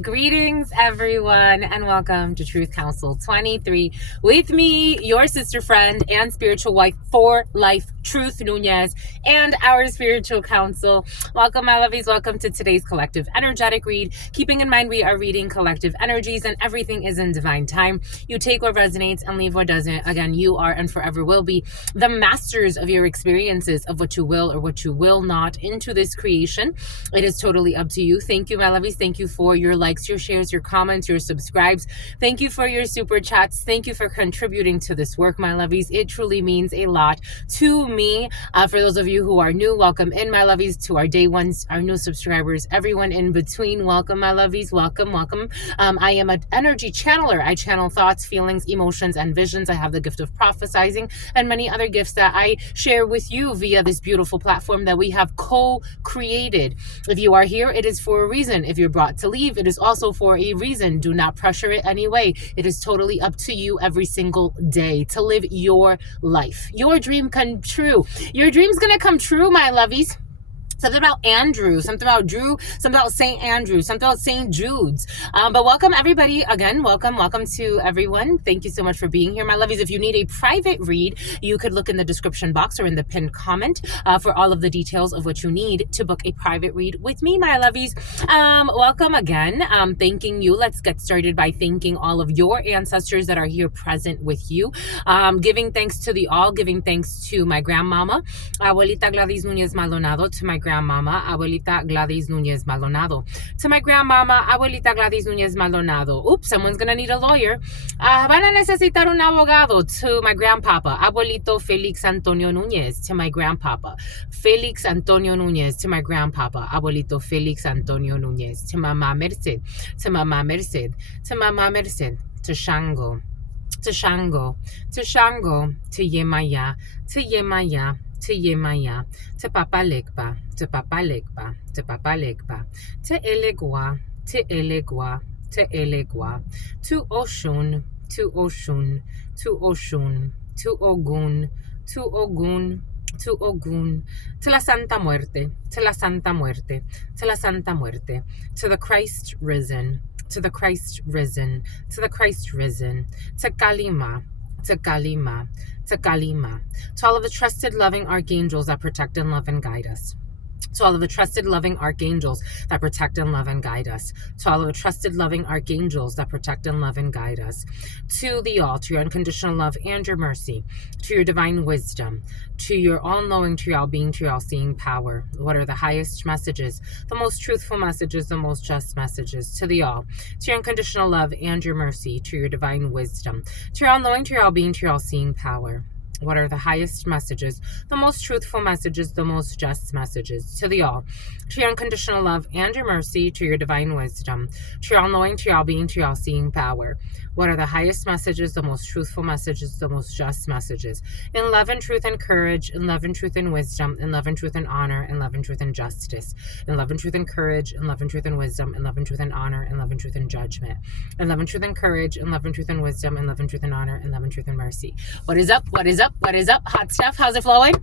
Greetings, everyone, and welcome to Truth Council 23 with me, your sister friend and spiritual wife for life, Truth Nunez, and our spiritual counsel. Welcome, my lovies. Welcome to today's collective energetic read. Keeping in mind, we are reading collective energies and everything is in divine time. You take what resonates and leave what doesn't. Again, you are and forever will be the masters of your experiences, of what you will or what you will not into this creation. It is totally up to you. Thank you, my lovies. Thank you for your likes, your shares, your comments, your subscribes. Thank you for your super chats. Thank you for contributing to this work, my lovies. It truly means a lot to me. For those of you who are new, welcome in, my lovies. To our day ones, our new subscribers, everyone in between, welcome, my lovies. Welcome, welcome. I am an energy channeler. I channel thoughts, feelings, emotions, and visions. I have the gift of prophesizing and many other gifts that I share with you via this beautiful platform that we have co-created. If you are here, it is for a reason. If you're brought to leave, it is also for a reason. Do not pressure it anyway. It is totally up to you every single day to live your life. Your dream come true. Your dream's gonna come true, my lovies. Something about Andrew, something about Drew, something about St. Andrew, something about St. Jude's. But welcome, everybody. Again, welcome to everyone. Thank you so much for being here, my lovies. If you need a private read, you could look in the description box or in the pinned comment for all of the details of what you need to book a private read with me, my lovies. Welcome again. Thanking you. Let's get started by thanking all of your ancestors that are here present with you. Giving thanks to the all, giving thanks to my grandmama, Abuelita Gladys Nunez Maldonado, to my grandmama, Abuelita Gladys Nunez Maldonado. To my grandmama, Abuelita Gladys Nunez Maldonado. Oops, someone's gonna need a lawyer. Van a necesitar un abogado. To my grandpapa, Abuelito Felix Antonio Nunez. To my grandpapa, Felix Antonio Nunez. To my grandpapa, Abuelito Felix Antonio Nunez. To Mama Merced. To Mama Merced. To Mama Merced. To Shango. To Shango. To Shango. To Yemaya. To Yemaya. To Yemaya, to Papa Legba, to Papa Legba, to Papa Legba, to Elegua, to Elegua, to Elegua, to Oshun, to Oshun, to Oshun, to Ogun, to Ogun, to Ogun, to la Santa Muerte, to la Santa Muerte, to la Santa Muerte, to the Christ risen, to the Christ risen, to the Christ risen, to Kalima, to Kalima, to Kalima, to all of the trusted, loving archangels that protect and love and guide us. To all of the trusted, loving archangels that protect and love and guide us. To all of the trusted, loving archangels that protect and love and guide us. To the all, to your unconditional love and your mercy. To your divine wisdom. To your all-knowing, to your all-being, to your all-seeing power. What are the highest messages? The most truthful messages, the most just messages. To the all, to your unconditional love and your mercy. To your divine wisdom. To your all-knowing, to your all-being, to your all-seeing power. What are the highest messages, the most truthful messages, the most just messages? To the all, to your unconditional love and your mercy, to your divine wisdom, to your all-knowing, to your all-being, to your all-seeing power. What are the highest messages, the most truthful messages, the most just messages? In love and truth and courage, in love and truth and wisdom, in love and truth and honor, in love and truth and justice, in love and truth and courage, in love and truth and wisdom, in love and truth and honor, in love and truth and judgment, in love and truth and courage, in love and truth and wisdom, in love and truth and honor, in love and truth and mercy. What is up? What is up? What is up? Hot stuff. How's it flowing?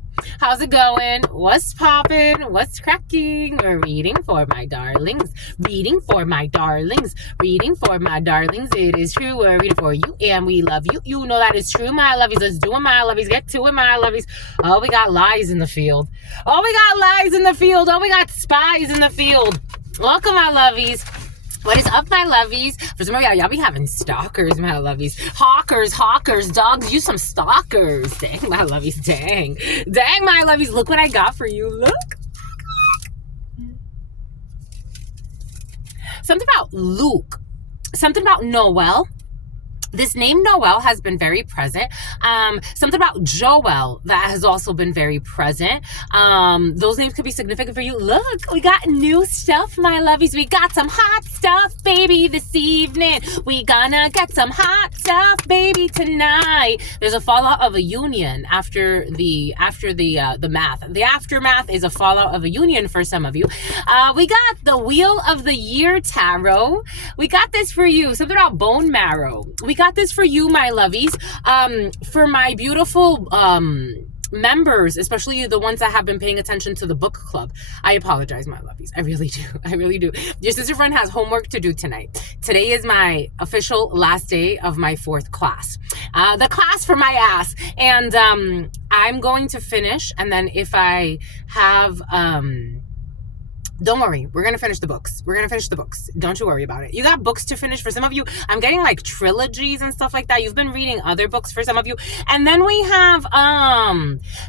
How's it going? What's popping? What's cracking? We're reading for my darlings. Reading for my darlings. Reading for my darlings. It is true. We're reading for you and we love you. You know that is true, my lovies. Let's do it, my lovies. Get to it, my lovies. Oh, we got lies in the field. Oh, we got lies in the field. Oh, we got spies in the field. Welcome, my lovies. What is up, my lovies? For some of y'all be having stalkers, my lovies. Hawkers, dogs, you some stalkers. Dang, my lovies, dang. Dang, my lovies, look what I got for you. Look. Something about Luke. Something about Noel. This name Noel has been very present. Something about Joel that has also been very present. Those names could be significant for you. Look, we got new stuff, my lovies. We got some hot stuff, baby, this evening. We gonna get some hot stuff, baby, tonight. There's a fallout of a union after the math. The aftermath is a fallout of a union for some of you. We got the Wheel of the Year Tarot. We got this for you. Something about bone marrow. We got this for you, my lovies. For my beautiful members, especially the ones that have been paying attention to the book club, I apologize, my lovies. I really do. I really do. Your sister friend has homework to do tonight. Today is my official last day of my 4th class. The class for my ass. And I'm going to finish. And then if I have... don't worry, we're going to finish the books. We're going to finish the books. Don't you worry about it. You got books to finish. For some of you, I'm getting like trilogies and stuff like that. You've been reading other books for some of you. And then we have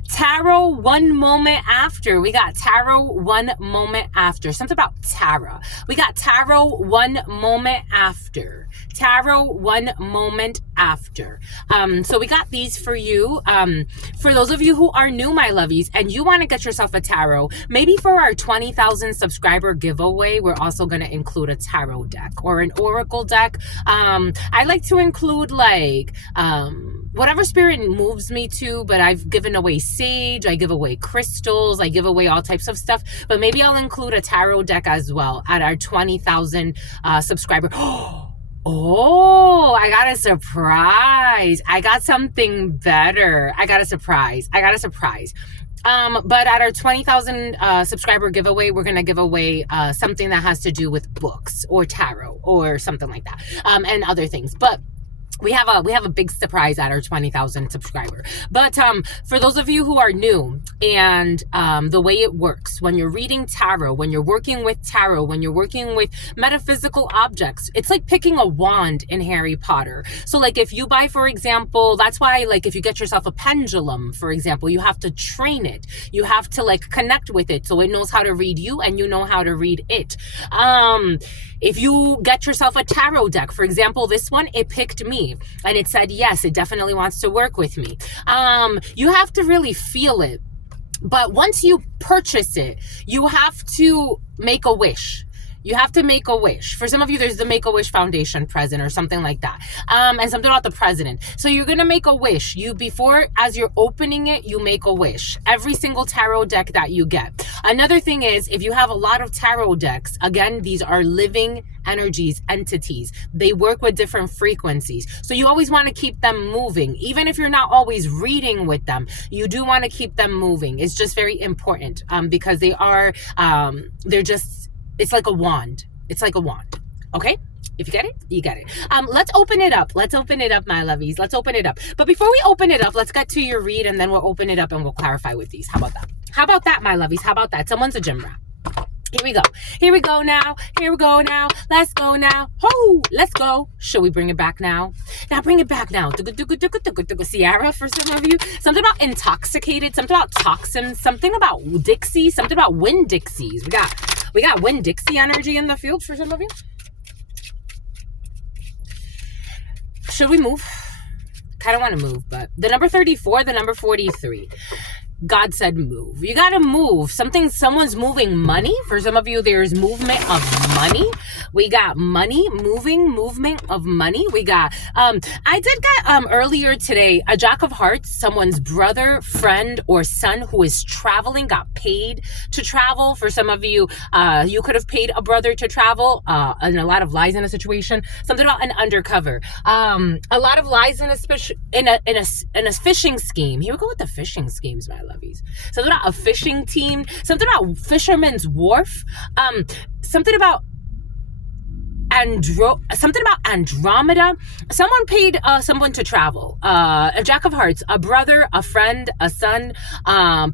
Tarot One Moment After. We got Tarot One Moment After. Something about Tara. We got Tarot One Moment After. Tarot One Moment After. So we got these for you. For those of you who are new, my lovies, and you want to get yourself a tarot, maybe for our 20,000 subscriber giveaway, we're also going to include a tarot deck or an oracle deck. I like to include like whatever spirit moves me to, but I've given away sage, I give away crystals, I give away all types of stuff, but maybe I'll include a tarot deck as well at our 20,000 subscriber. Oh, I got a surprise. I got something better. I got a surprise. But at our 20,000 subscriber giveaway, we're going to give away something that has to do with books or tarot or something like that, and other things. But we have a big surprise at our 20,000 subscriber. But for those of you who are new, and the way it works when you're reading tarot, when you're working with tarot, when you're working with metaphysical objects, it's like picking a wand in Harry Potter. So like if you buy, for example, that's why like if you get yourself a pendulum, for example, you have to train it. You have to like connect with it so it knows how to read you and you know how to read it. If you get yourself a tarot deck, for example, this one, it picked me and it said, yes, it definitely wants to work with me. You have to really feel it. But once you purchase it, you have to make a wish. You have to make a wish. For some of you, there's the Make-A-Wish Foundation present or something like that. And something about the president. So you're going to make a wish. As you're opening it, you make a wish. Every single tarot deck that you get. Another thing is, if you have a lot of tarot decks, again, these are living energies, entities. They work with different frequencies. So you always want to keep them moving. Even if you're not always reading with them, you do want to keep them moving. It's just very important because they are, it's like a wand. It's like a wand. Okay? If you get it, you get it. Let's open it up. Let's open it up, my lovies. Let's open it up. But before we open it up, let's get to your read and then we'll open it up and we'll clarify with these. How about that? How about that, my lovies? How about that? Someone's a gym rat. Here we go. Here we go now. Here we go now. Let's go now. Ho! Let's go. Should we bring it back now? Now bring it back now. Sierra, for some of you. Something about intoxicated. Something about toxins. Something about Dixie. Something about Winn-Dixies. We got Winn-Dixie energy in the field for some of you. Should we move? Kind of want to move, but the number 34, the number 43. God said move. You got to move. Someone's moving money. For some of you, there's movement of money. We got money, movement of money. We got, I did get, earlier today, a Jack of Hearts, someone's brother, friend, or son who is traveling, got paid to travel. For some of you, you could have paid a brother to travel, and a lot of lies in a situation. Something about an undercover. A lot of lies in a fishing scheme. Here we go with the fishing schemes, my lovies. Something about a fishing team. Something about Fisherman's Wharf. Something about Andromeda. Someone paid someone to travel. A Jack of Hearts, a brother, a friend, a son.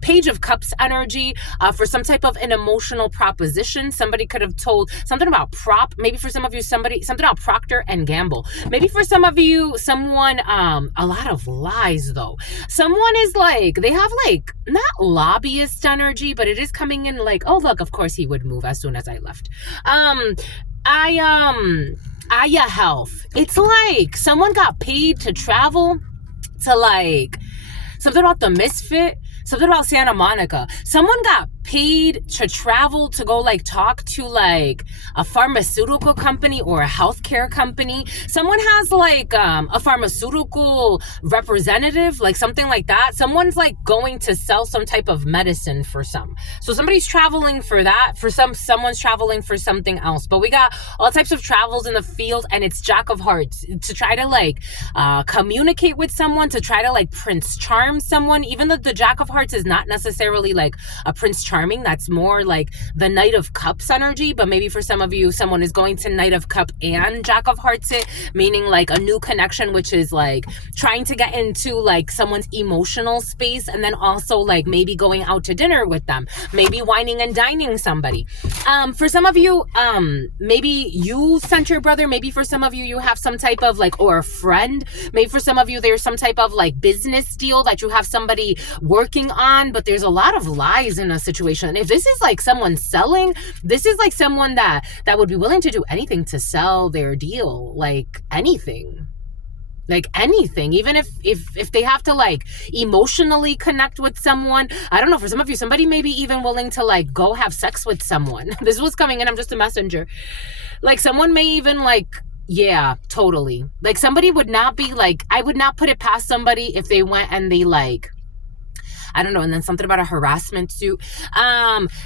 Page of Cups energy for some type of an emotional proposition. Somebody could have told something about prop. Maybe for some of you, something about Procter and Gamble. Maybe for some of you, someone, a lot of lies though. Someone is like, they have like, not lobbyist energy, but it is coming in like, oh look, of course he would move as soon as I left. Aya Health. It's like someone got paid to travel to like something about the Misfit, something about Santa Monica. Someone got paid to travel to go like talk to like a pharmaceutical company or a healthcare company. Someone has like a pharmaceutical representative, like something like that. Someone's like going to sell some type of medicine for some. So somebody's traveling for that. For someone's traveling for something else. But we got all types of travels in the field, and it's Jack of Hearts to try to like communicate with someone, to try to like Prince Charm someone. Even though the Jack of Hearts is not necessarily like a Prince Charming, that's more like the Knight of Cups energy. But maybe for some of you, someone is going to Knight of Cup and Jack of Hearts it, meaning like a new connection, which is like trying to get into like someone's emotional space, and then also like maybe going out to dinner with them, maybe whining and dining somebody. For some of you, maybe you sent your brother, maybe for some of you, you have some type of like, or a friend, maybe for some of you, there's some type of like business deal that you have somebody working on, but there's a lot of lies in a situation. If this is like someone selling, this is like someone that would be willing to do anything to sell their deal, like anything. Like anything, even if they have to like emotionally connect with someone. I don't know, for some of you, somebody may be even willing to like go have sex with someone. This was coming in, I'm just a messenger. Like someone may even like, yeah, totally. Like somebody would not be like, I would not put it past somebody if they went and they like, I don't know, and then something about a harassment suit.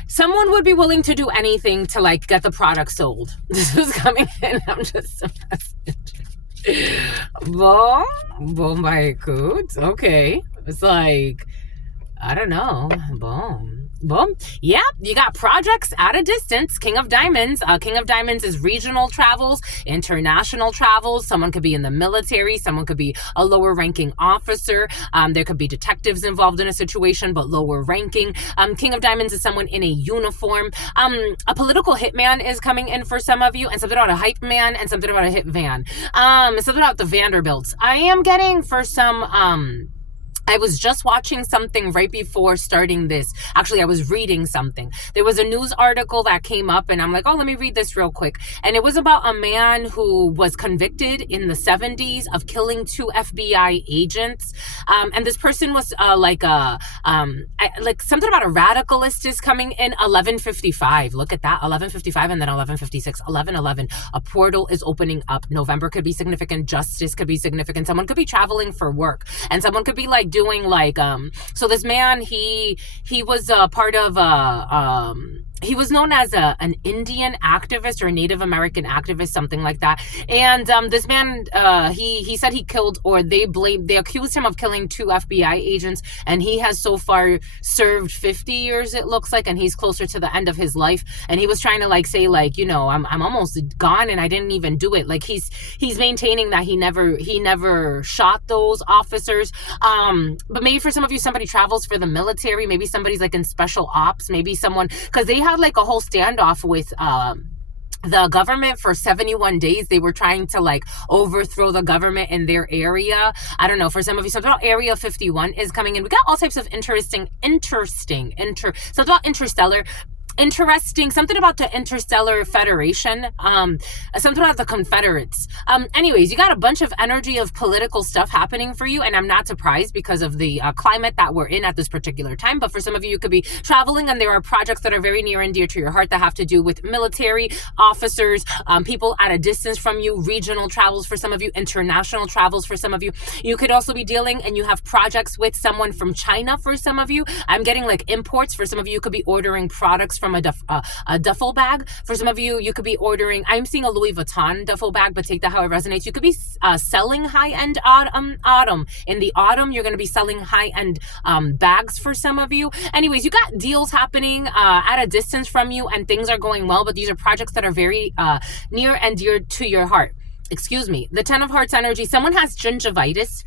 Someone would be willing to do anything to like get the product sold. This was coming in, I'm just a messenger. Boom, my good. Okay. It's like, I don't know. Boom. Yeah, you got projects at a distance. King of Diamonds. King of Diamonds is regional travels, international travels. Someone could be in the military. Someone could be a lower ranking officer. There could be detectives involved in a situation, but lower ranking. King of Diamonds is someone in a uniform. A political hitman is coming in for some of you, and something about a hype man, and something about a hit van. Something about the Vanderbilts. I am getting for some, I was just watching something right before starting this. Actually, I was reading something. There was a news article that came up, and I'm like, oh, let me read this real quick. And it was about a man who was convicted in the 70s of killing 2 FBI agents. And this person was like something about a radicalist is coming in 11:55. Look at that, 11:55, and then 11:56, 11:11. A portal is opening up. November could be significant. Justice could be significant. Someone could be traveling for work, and someone could be like doing like so this man, he was part of he was known as an Indian activist or a Native American activist, something like that. And this man, he said he killed, or they accused him of killing 2 FBI agents, and he has so far served 50 years, it looks like, and he's closer to the end of his life. And he was trying to like say like, you know, I'm almost gone and I didn't even do it. Like he's maintaining that he never shot those officers. But maybe for some of you, somebody travels for the military, maybe somebody's like in special ops, maybe someone, because they had like a whole standoff with the government for 71 days. They were trying to like overthrow the government in their area. I don't know, for some of you, something about Area 51 is coming in. We got all types of something about interstellar. Interesting, something about the Interstellar Federation, something about the Confederates. Anyways, you got a bunch of energy of political stuff happening for you, and I'm not surprised because of the climate that we're in at this particular time. But for some of you, you could be traveling, and there are projects that are very near and dear to your heart that have to do with military officers, people at a distance from you, regional travels for some of you, international travels for some of you. You could also be dealing, and you have projects with someone from China for some of you. I'm getting like imports for some of you. You could be ordering products from a duffel bag. For some of you, you could be ordering, I'm seeing a Louis Vuitton duffel bag, but take that how it resonates. You could be selling high-end autumn. In the autumn, you're going to be selling high-end bags for some of you. Anyways, you got deals happening at a distance from you, and things are going well, but these are projects that are very near and dear to your heart. Excuse me. The 10 of Hearts energy, someone has gingivitis.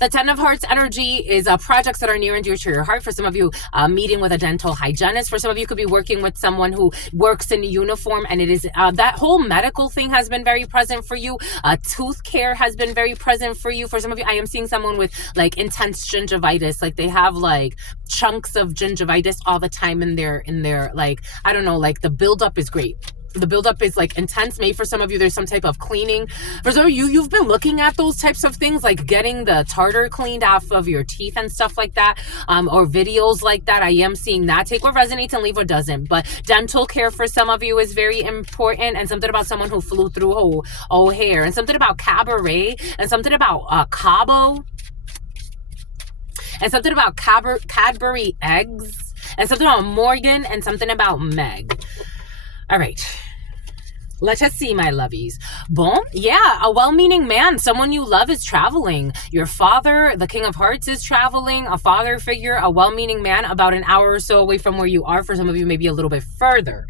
The 10 of Hearts energy is projects that are near and dear to your heart. For some of you, meeting with a dental hygienist. For some of you, could be working with someone who works in uniform, and it is that whole medical thing has been very present for you. Tooth care has been very present for you. For some of you, I am seeing someone with like intense gingivitis, like they have like chunks of gingivitis all the time in their like, I don't know, like the buildup is great. The buildup is like intense. Maybe for some of you, there's some type of cleaning. For some of you, you've been looking at those types of things, like getting the tartar cleaned off of your teeth and stuff like that, or videos like that. I am seeing that. Take what resonates and leave what doesn't. But dental care for some of you is very important, and something about someone who flew through O'Hare, and something about cabaret, and something about Cabo, and something about Cadbury eggs, and something about Morgan, and something about Meg. All right. Let us see, my lovies. Bon, yeah, a well-meaning man, someone you love is traveling. Your father, the King of Hearts, is traveling. A father figure, a well-meaning man, about an hour or so away from where you are. For some of you, maybe a little bit further.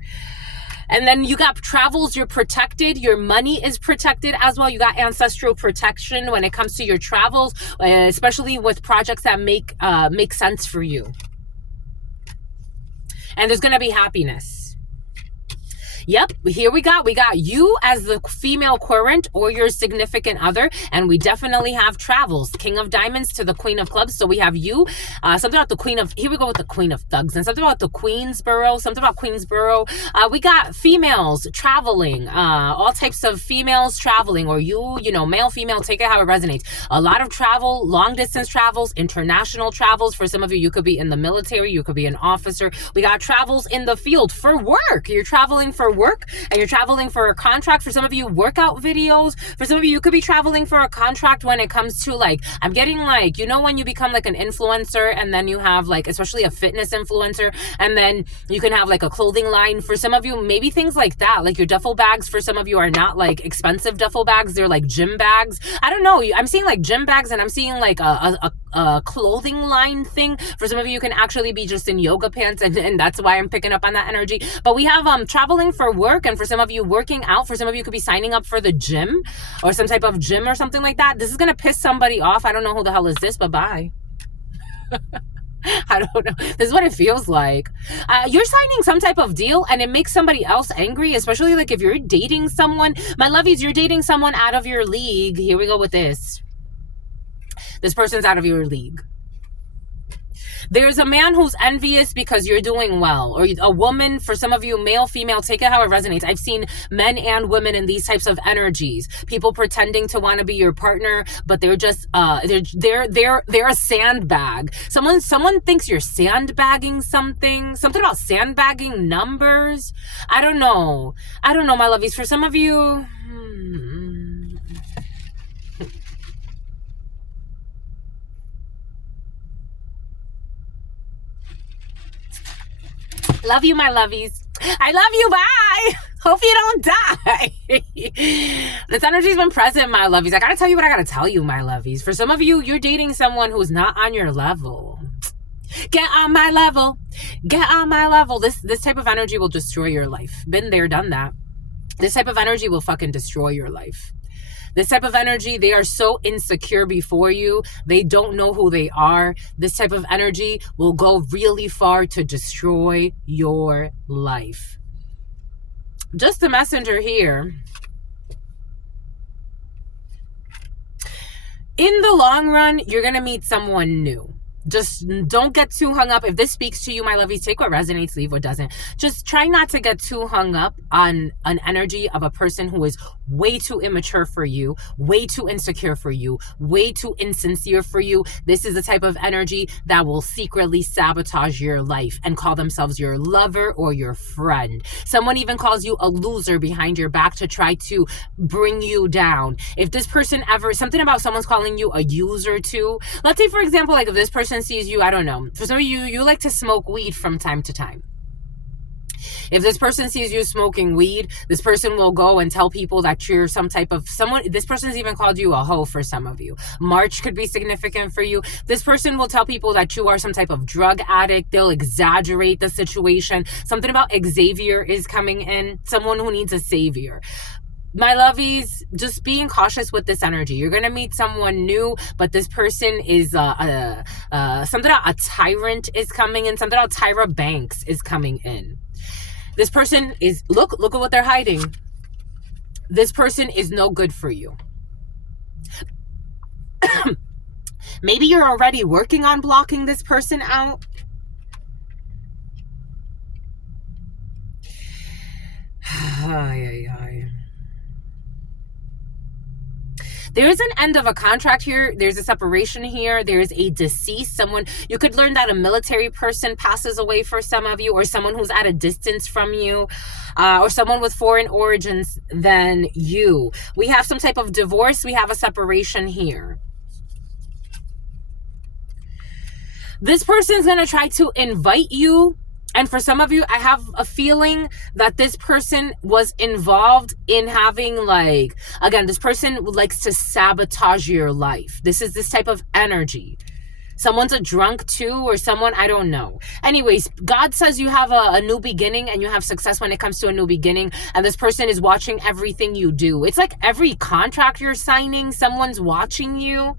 And then you got travels, you're protected. Your money is protected as well. You got ancestral protection when it comes to your travels, especially with projects that make sense for you. And there's going to be happiness. Yep, here we got you as the female current or your significant other, and we definitely have travels. King of Diamonds to the Queen of Clubs. So we have you, something about the Queen of, here we go with the Queen of Thugs, and something about the Queensboro, something about Queensboro. We got females traveling, all types of females traveling, or you know, male, female, take it how it resonates. A lot of travel, long distance travels, international travels. For some of you, you could be in the military, you could be an officer. We got travels in the field for work. You're traveling for work, and you're traveling for a contract. For some of you, workout videos. For some of you, you could be traveling for a contract when it comes to, like, I'm getting, like, you know, when you become like an influencer, and then you have, like, especially a fitness influencer, and then you can have like a clothing line. For some of you, maybe things like that, like your duffel bags. For some of you are not like expensive duffel bags, they're like gym bags. I don't know, I'm seeing like gym bags, and I'm seeing like a clothing line thing. For some of you, you can actually be just in yoga pants, and that's why I'm picking up on that energy. But we have traveling for work, and for some of you, working out. For some of you, could be signing up for the gym or some type of gym or something like that. This is gonna piss somebody off. I don't know who the hell is this, but bye. I don't know. This is what it feels like. You're signing some type of deal, and it makes somebody else angry, especially like if you're dating someone. My lovies, you're dating someone out of your league. Here we go with this. This person's out of your league. There's a man who's envious because you're doing well, or a woman. For some of you, male, female, take it how it resonates. I've seen men and women in these types of energies. People pretending to want to be your partner, but they're just they're a sandbag. Someone thinks you're sandbagging something about sandbagging numbers. I don't know, my lovies. For some of you, love you, my lovies. I love you. Bye. Hope you don't die. This energy's been present, my lovies. I gotta tell you what I gotta tell you, my lovies. For some of you, you're dating someone who's not on your level. Get on my level. Get on my level. This type of energy will destroy your life. Been there, done that. This type of energy will fucking destroy your life. This type of energy, they are so insecure before you. They don't know who they are. This type of energy will go really far to destroy your life. Just the messenger here. In the long run, you're going to meet someone new. Just don't get too hung up. If this speaks to you, my lovies, take what resonates, leave what doesn't. Just try not to get too hung up on an energy of a person who is way too immature for you, way too insecure for you, way too insincere for you. This is the type of energy that will secretly sabotage your life and call themselves your lover or your friend. Someone even calls you a loser behind your back to try to bring you down. If this person ever, something about someone's calling you a user too. Let's say, for example, like if this person sees you, I don't know, for some of you, you like to smoke weed from time to time. If this person sees you smoking weed, this person will go and tell people that you're some type of someone. This person's even called you a hoe for some of you. March could be significant for you. This person will tell people that you are some type of drug addict. They'll exaggerate the situation. Something about Xavier is coming in. Someone who needs a savior. My lovies, just being cautious with this energy. You're going to meet someone new, but this person is something about a tyrant is coming in. Something about Tyra Banks is coming in. This person is, look at what they're hiding. This person is no good for you. Maybe you're already working on blocking this person out. Ay, ay, ay. There's an end of a contract here. There's a separation here. There's a deceased. Someone, you could learn that a military person passes away for some of you, or someone who's at a distance from you, or someone with foreign origins than you. We have some type of divorce. We have a separation here. This person's going to try to invite you. And for some of you, I have a feeling that this person was involved in having, like, again, this person likes to sabotage your life. This is this type of energy. Someone's a drunk too, or someone, I don't know. Anyways, God says you have a new beginning and you have success when it comes to a new beginning. And this person is watching everything you do. It's like every contract you're signing, someone's watching you.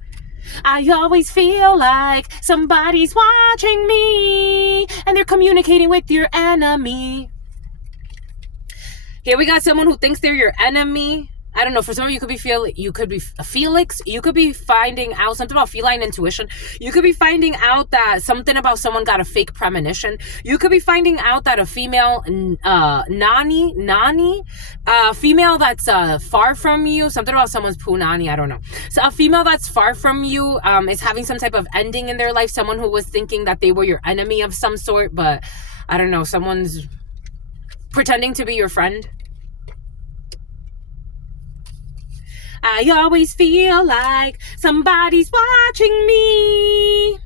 I always feel like somebody's watching me and they're communicating with your enemy. Here we got someone who thinks they're your enemy. I don't know. For some of you, you could be Felix. You could be finding out something about feline intuition. You could be finding out that something about someone got a fake premonition. You could be finding out that a female nani, female that's far from you. Something about someone's punani. I don't know. So a female that's far from you is having some type of ending in their life. Someone who was thinking that they were your enemy of some sort, but I don't know. Someone's pretending to be your friend. I always feel like somebody's watching me.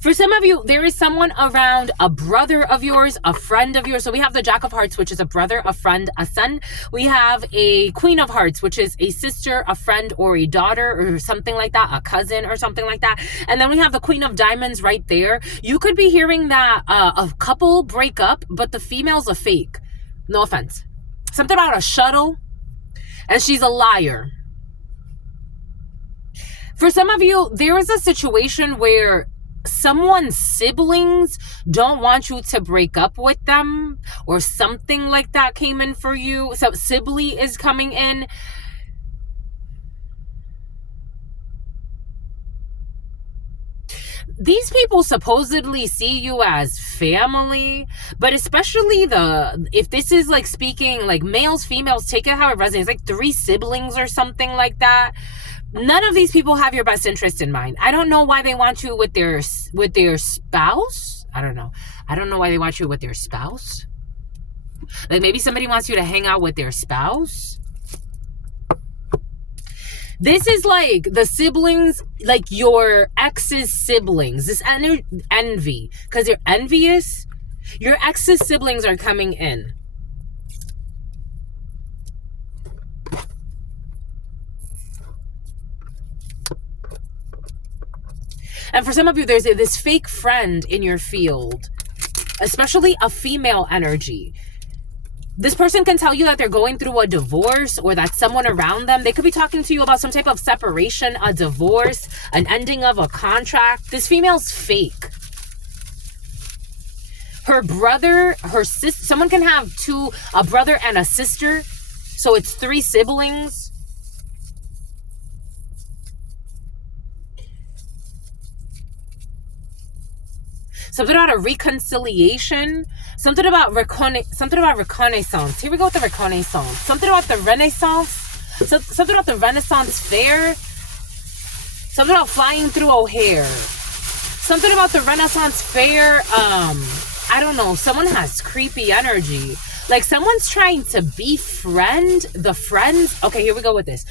For some of you, there is someone around, a brother of yours, a friend of yours. So we have the Jack of Hearts, which is a brother, a friend, a son. We have a Queen of Hearts, which is a sister, a friend, or a daughter, or something like that, a cousin, or something like that. And then we have the Queen of Diamonds right there. You could be hearing that a couple break up, but the female's a fake. No offense. Something about a shuttle. And she's a liar. For some of you, there is a situation where someone's siblings don't want you to break up with them, or something like that came in for you. So sibling is coming in. These people supposedly see you as family, but especially if this is like speaking like males, females, take it how it resonates, like 3 siblings or something like that. None of these people have your best interest in mind. I don't know why they want you with their spouse. I don't know why they want you with their spouse. Like maybe somebody wants you to hang out with their spouse. This is like the siblings, like your ex's siblings. This envy, because you're envious. Your ex's siblings are coming in. And for some of you, there's this fake friend in your field, especially a female energy. This person can tell you that they're going through a divorce, or that someone around them, they could be talking to you about some type of separation, a divorce, an ending of a contract. This female's fake. Her brother, her sister, someone can have a brother and a sister. So it's 3 siblings. Something about a reconciliation. Something about reconnaissance. Here we go with the reconnaissance. Something about the Renaissance. Something about the Renaissance fair. Something about flying through O'Hare. Something about the Renaissance fair. I don't know. Someone has creepy energy. Like someone's trying to befriend the friends. Okay, here we go with this.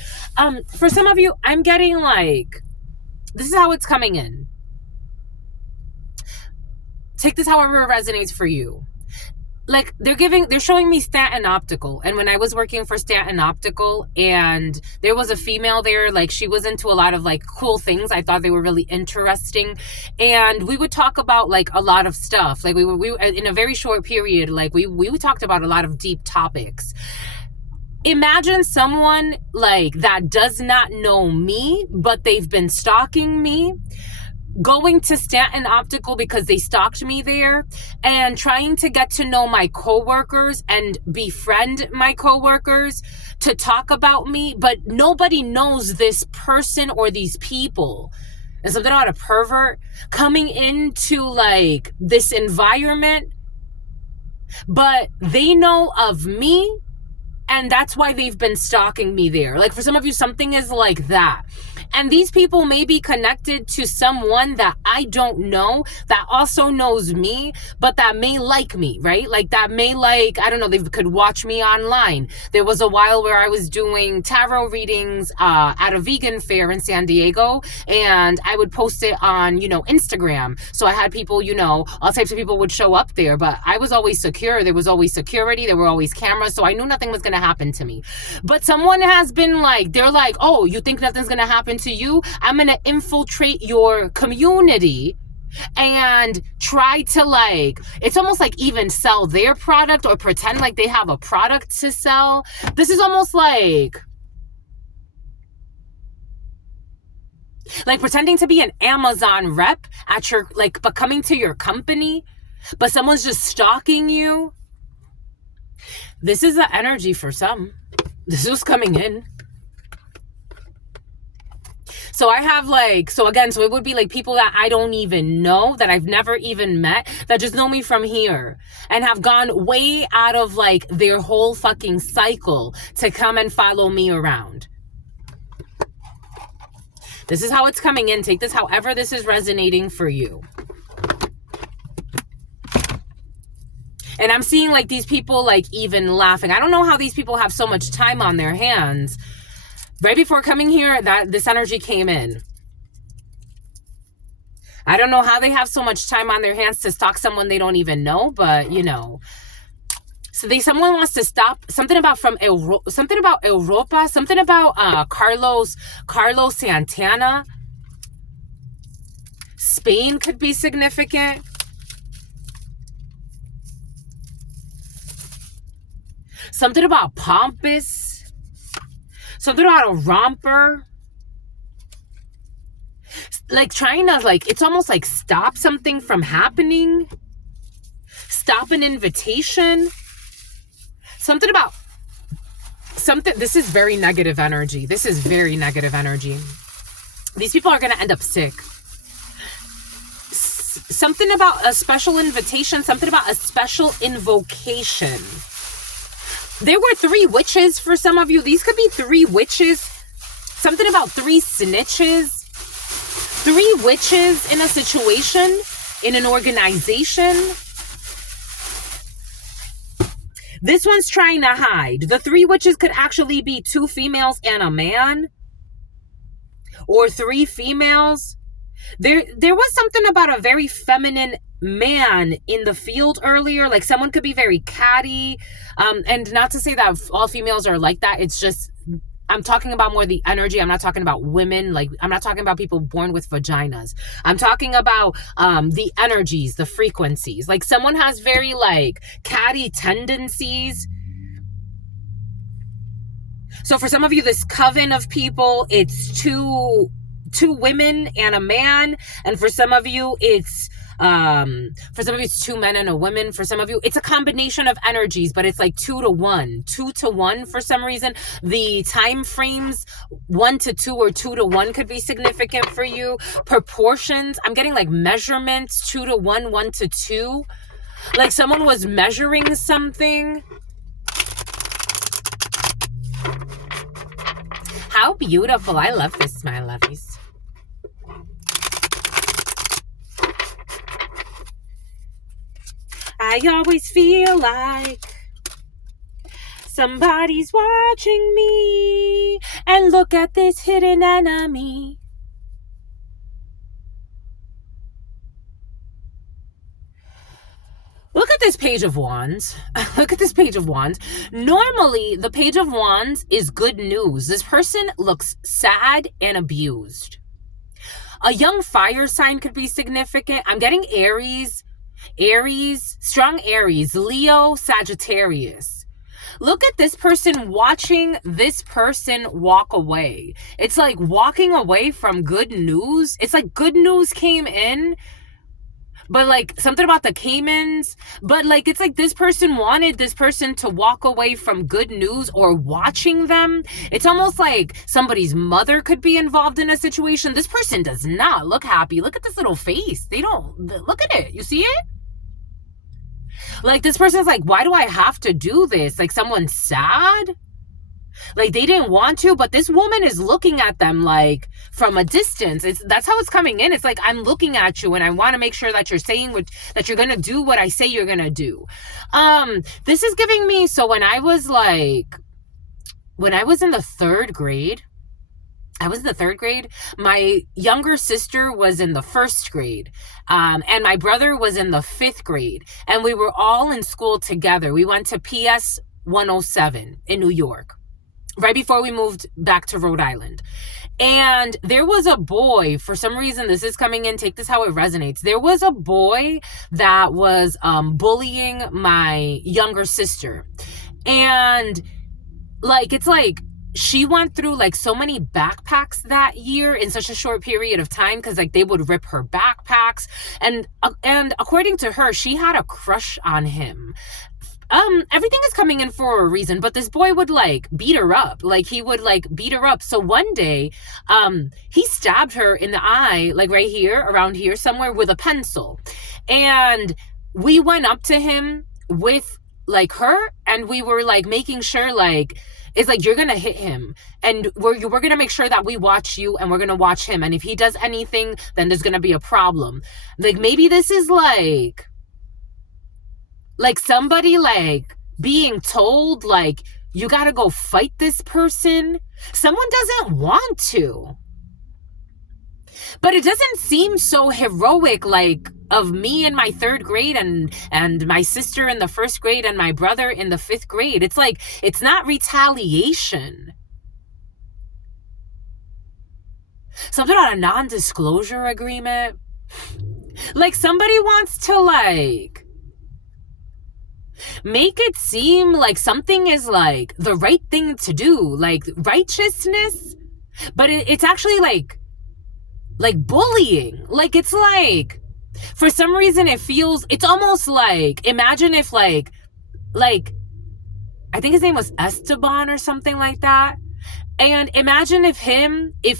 For some of you, I'm getting like, this is how it's coming in. Take this however it resonates for you. Like they're showing me Stanton Optical. And when I was working for Stanton Optical and there was a female there, like she was into a lot of like cool things. I thought they were really interesting. And we would talk about like a lot of stuff. Like we in a very short period, like we talked about a lot of deep topics. Imagine someone like that does not know me, but they've been stalking me, going to Stanton Optical because they stalked me there, and trying to get to know my coworkers and befriend my coworkers to talk about me, but nobody knows this person or these people. And something about a pervert coming into like this environment but they know of me, and that's why they've been stalking me there. Like for some of you, something is like that. And these people may be connected to someone that I don't know that also knows me, but that may like me, right? Like that may like, I don't know, they could watch me online. There was a while where I was doing tarot readings at a vegan fair in San Diego, and I would post it on, Instagram. So I had people, all types of people would show up there, but I was always secure. There was always security. There were always cameras. So I knew nothing was going to happen to me. But someone has been like, they're like, oh, you think nothing's going to happen to you? I'm going to infiltrate your community and try to it's almost like even sell their product or pretend like they have a product to sell. This is almost like pretending to be an Amazon rep at your, but coming to your company, but someone's just stalking you. This is the energy for some. This was coming in. So I have so it would be like people that I don't even know, that I've never even met, that just know me from here and have gone way out of their whole fucking cycle to come and follow me around. This is how it's coming in. Take this however this is resonating for you. And I'm seeing these people even laughing. I don't know how these people have so much time on their hands. Right before coming here, this energy came in. I don't know how they have so much time on their hands to stalk someone they don't even know, but So someone wants to stop something about Europa, something about Carlos Santana. Spain could be significant. Something about pompous. Something about a romper. Trying to it's almost like stop something from happening. Stop an invitation. Something about something. This is very negative energy. This is very negative energy. These people are going to end up sick. Something about a special invitation. Something about a special invocation. There were 3 witches for some of you. These could be 3 witches. Something about 3 snitches. 3 witches in a situation, in an organization. This one's trying to hide. The 3 witches could actually be 2 females and a man. Or 3 females. There was something about a very feminine man in the field earlier. Someone could be very catty. And not to say that all females are like that. It's just, I'm talking about more the energy. I'm not talking about women. I'm not talking about people born with vaginas. I'm talking about the energies, the frequencies. Someone has very catty tendencies. So for some of you, this coven of people, it's two women and a man. And for some of you, it's 2 men and a woman. For some of you, it's a combination of energies, but it's 2 to 1. 2 to 1 for some reason. The time frames 1 to 2 or 2 to 1 could be significant for you. Proportions, I'm getting measurements 2 to 1, 1 to 2. Someone was measuring something. How beautiful. I love this, my lovies. I always feel like somebody's watching me, and look at this hidden enemy. Look at this Page of Wands. Look at this Page of Wands. Normally, the Page of Wands is good news. This person looks sad and abused. A young fire sign could be significant. I'm getting Aries, strong Aries, Leo, Sagittarius. Look at this person watching this person walk away. It's walking away from good news. It's good news came in, but something about the Caymans, but it's this person wanted this person to walk away from good news or watching them. It's almost like somebody's mother could be involved in a situation. This person does not look happy. Look at this little face. They don't, look at it. You see it? Like, this person's like, why do I have to do this? Like, someone's sad? Like, they didn't want to, but this woman is looking at them like from a distance. That's how it's coming in. It's like, I'm looking at you and I want to make sure that you're saying that you're going to do what I say you're going to do. This is giving me, so when I was in the third grade, my younger sister was in the first grade, and my brother was in the fifth grade, and we were all in school together. We went to PS 107 in New York, right before we moved back to Rhode Island. And there was a boy, for some reason, this is coming in, take this how it resonates. There was a boy that was bullying my younger sister. And like, it's like, she went through like so many backpacks that year in such a short period of time, because like they would rip her backpacks, and according to her, she had a crush on him. Everything is coming in for a reason, but this boy would like beat her up. Like, he would like beat her up. So one day, he stabbed her in the eye, like right here, around here somewhere, with a pencil. And we went up to him with like her, and we were like making sure, like, it's like, you're gonna hit him, and we're gonna make sure that we watch you, and we're gonna watch him, and if he does anything, then there's gonna be a problem. Like, maybe this is like somebody like being told, like, you gotta go fight this person. Someone doesn't want to, but it doesn't seem so heroic, like, of me in my third grade and my sister in the first grade and my brother in the fifth grade. It's like, it's not retaliation. Something about a non-disclosure agreement. Like, somebody wants to like make it seem like something is like the right thing to do, like righteousness, but it's actually like bullying. Like, it's like, for some reason it feels, it's almost like, imagine if like I think his name was Esteban or something like that. And imagine if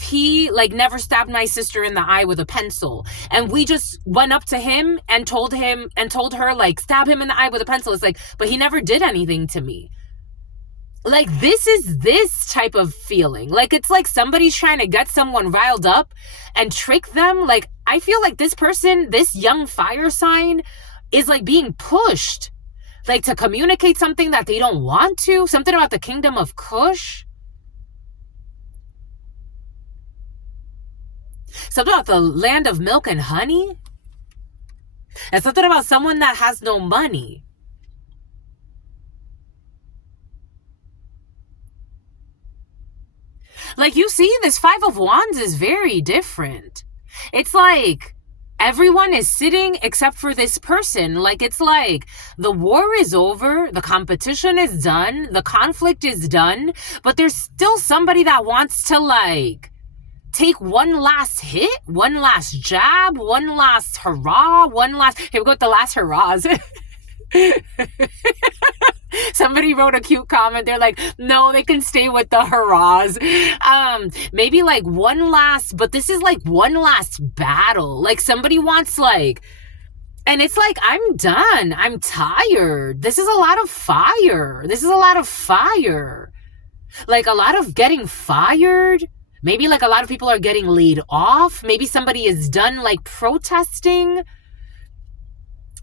he like never stabbed my sister in the eye with a pencil, and we just went up to him and told her like, stab him in the eye with a pencil. It's like, but he never did anything to me. Like, this is this type of feeling. Like, it's like somebody's trying to get someone riled up and trick them. Like, I feel like this person, this young fire sign, is like being pushed, like, to communicate something that they don't want to. Something about the kingdom of Kush. Something about the land of milk and honey. And something about someone that has no money. Like, you see, this Five of Wands is very different. It's like everyone is sitting except for this person. Like, it's like the war is over, the competition is done, the conflict is done, but there's still somebody that wants to like take one last hit, one last jab, one last hurrah, here we go with the last hurrahs. Somebody wrote a cute comment. They're like, no, they can stay with the hurrahs. Maybe like one last, but this is like one last battle. Like, somebody wants like, and it's like, I'm done. I'm tired. This is a lot of fire. Like, a lot of getting fired. Maybe like a lot of people are getting laid off. Maybe somebody is done like protesting.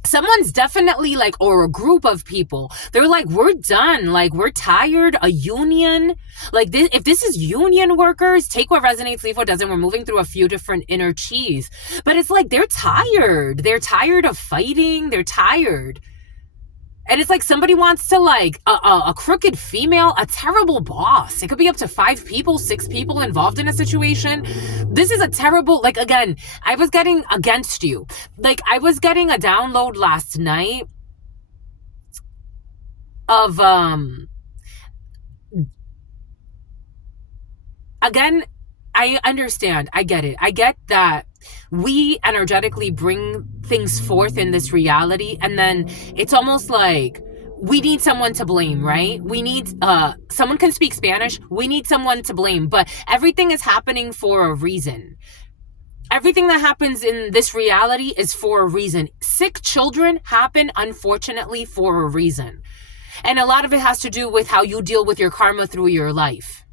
Someone's definitely like, or a group of people, they're like, we're done. Like, we're tired. A union. Like, this, if this is union workers, take what resonates, leave what doesn't. We're moving through a few different inner cheese. But it's like, they're tired. They're tired of fighting. They're tired. And it's like somebody wants to like a crooked female, a terrible boss. It could be up to 5 people, 6 people involved in a situation. This is a terrible, like, again, I was getting against you. Like, I was getting a download last night of, again, I understand. I get it. I get that we energetically bring things forth in this reality, and then it's almost like we need someone to blame, right? We need, someone can speak Spanish. We need someone to blame, but everything is happening for a reason. Everything that happens in this reality is for a reason. Sick children happen, unfortunately, for a reason. And a lot of it has to do with how you deal with your karma through your life.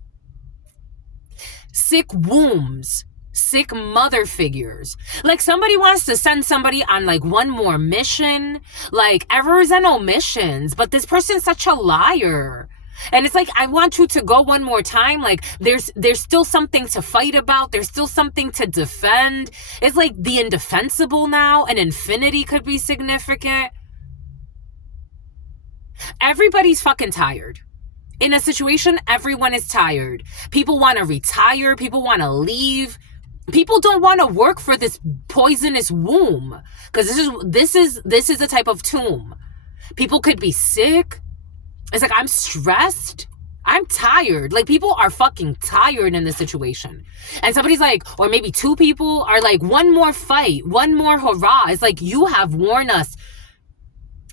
Sick wombs, sick mother figures. Like somebody wants to send somebody on like one more mission, like errors and omissions, but this person's such a liar. And it's like, I want you to go one more time. Like there's still something to fight about. There's still something to defend. It's like the indefensible now, and infinity could be significant. Everybody's fucking tired. In a situation, everyone is tired. People want to retire. People want to leave. People don't want to work for this poisonous womb, because this is a type of tomb. People could be sick. It's like, I'm stressed. I'm tired. Like, people are fucking tired in this situation. And somebody's like, or maybe two people are like, one more fight, one more hurrah. It's like, you have worn us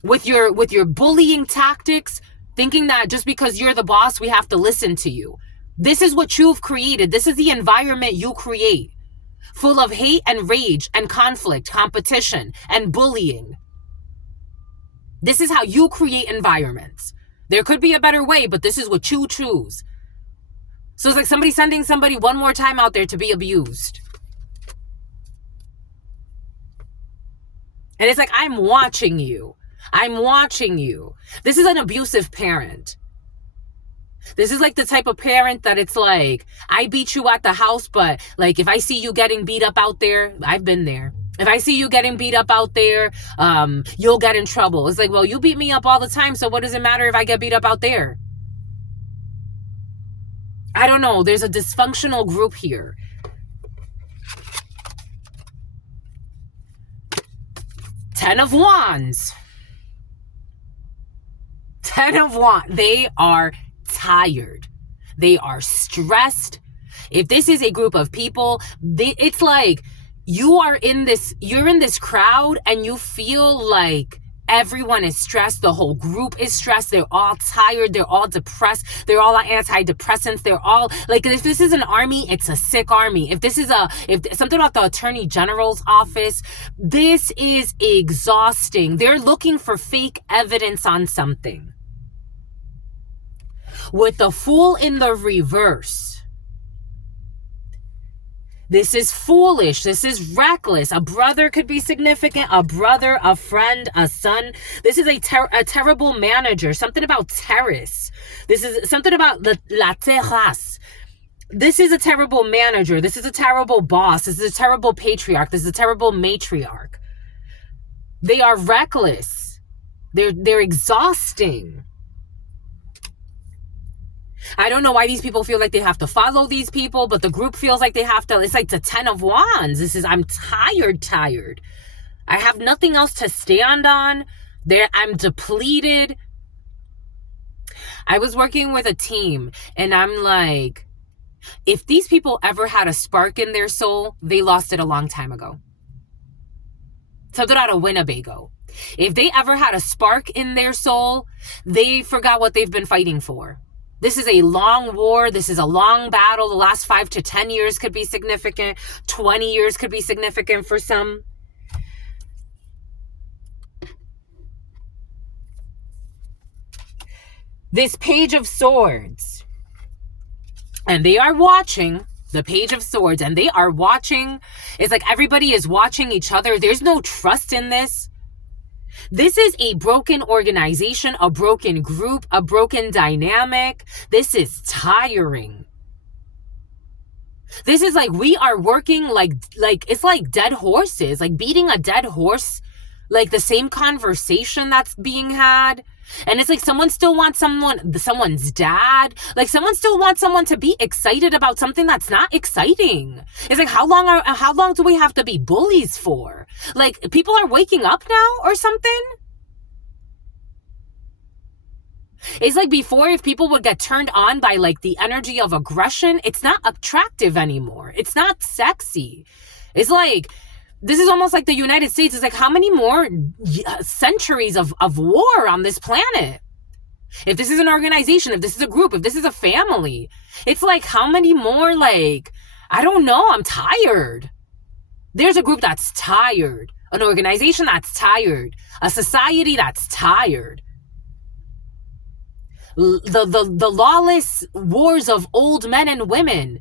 with your bullying tactics, thinking that just because you're the boss, we have to listen to you. This is what you've created. This is the environment you create, full of hate and rage and conflict, competition and bullying. This is how you create environments. There could be a better way, but this is what you choose. So it's like somebody sending somebody one more time out there to be abused. And it's like, I'm watching you. I'm watching you. This is an abusive parent. This is like the type of parent that it's like, I beat you at the house, but like if I see you getting beat up out there, I've been there. If I see you getting beat up out there, you'll get in trouble. It's like, well, you beat me up all the time, so what does it matter if I get beat up out there? I don't know. There's a dysfunctional group here. Ten of Wands. Ten of Wands. They are tired. They are stressed. If this is a group of people, it's like you're in this crowd and you feel like everyone is stressed. The whole group is stressed. They're all tired. They're all depressed. They're all on antidepressants. They're all like, if this is an army, it's a sick army. If something about the Attorney General's office, this is exhausting. They're looking for fake evidence on something. With the Fool in the reverse, this is foolish. This is reckless. A brother could be significant. A brother, a friend, a son. This is a terrible manager. Something about terrace. This is something about la terrace. This is a terrible manager. This is a terrible boss. This is a terrible patriarch. This is a terrible matriarch. They are reckless. They're exhausting. I don't know why these people feel like they have to follow these people, but the group feels like they have to. It's like the Ten of Wands. I'm tired. I have nothing else to stand on. I'm depleted. I was working with a team and I'm like, if these people ever had a spark in their soul, they lost it a long time ago. Something out of Winnebago. If they ever had a spark in their soul, they forgot what they've been fighting for. This is a long war. This is a long battle. The last 5 to 10 years could be significant. 20 years could be significant for some. This Page of Swords. And they are watching the Page of Swords. And they are watching. It's like everybody is watching each other. There's no trust in this. This is a broken organization, a broken group, a broken dynamic. This is tiring. This is like we are working like it's like dead horses, like beating a dead horse, like the same conversation that's being had. And it's like someone still wants someone's dad. Like someone still wants someone to be excited about something that's not exciting. It's like, how long do we have to be bullies for? Like people are waking up now or something? It's like before, if people would get turned on by like the energy of aggression, it's not attractive anymore. It's not sexy. It's like, this is almost like the United States. It's like, how many more centuries of war on this planet? If this is an organization, if this is a group, if this is a family, it's like, how many more, like, I don't know, I'm tired. There's a group that's tired, an organization that's tired, a society that's tired. The lawless wars of old men and women,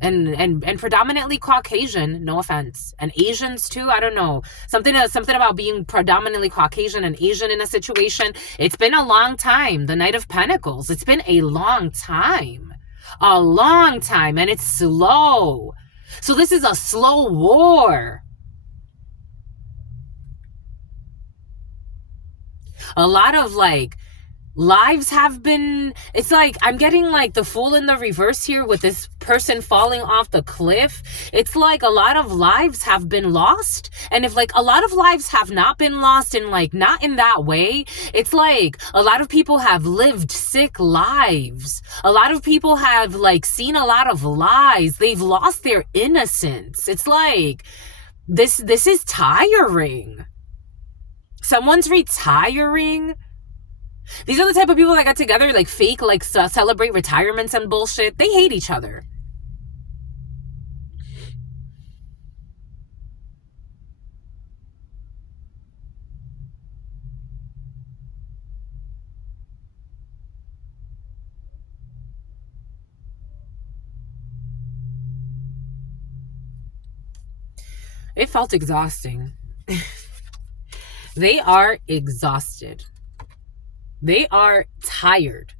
and predominantly Caucasian, no offense, and Asians too. I don't know, something about being predominantly Caucasian and Asian in a situation. It's been a long time. The Knight of Pentacles. It's been a long time, and it's slow. So this is a slow war. A lot of like lives have been, it's like I'm getting like the Fool in the reverse here with this person falling off the cliff. It's like a lot of lives have been lost, and if like a lot of lives have not been lost in like not in that way, it's like a lot of people have lived sick lives. A lot of people have like seen a lot of lies. They've lost their innocence. It's like this is tiring. Someone's retiring. These are the type of people that got together, like fake, like celebrate retirements and bullshit. They hate each other. It felt exhausting. They are exhausted. They are tired.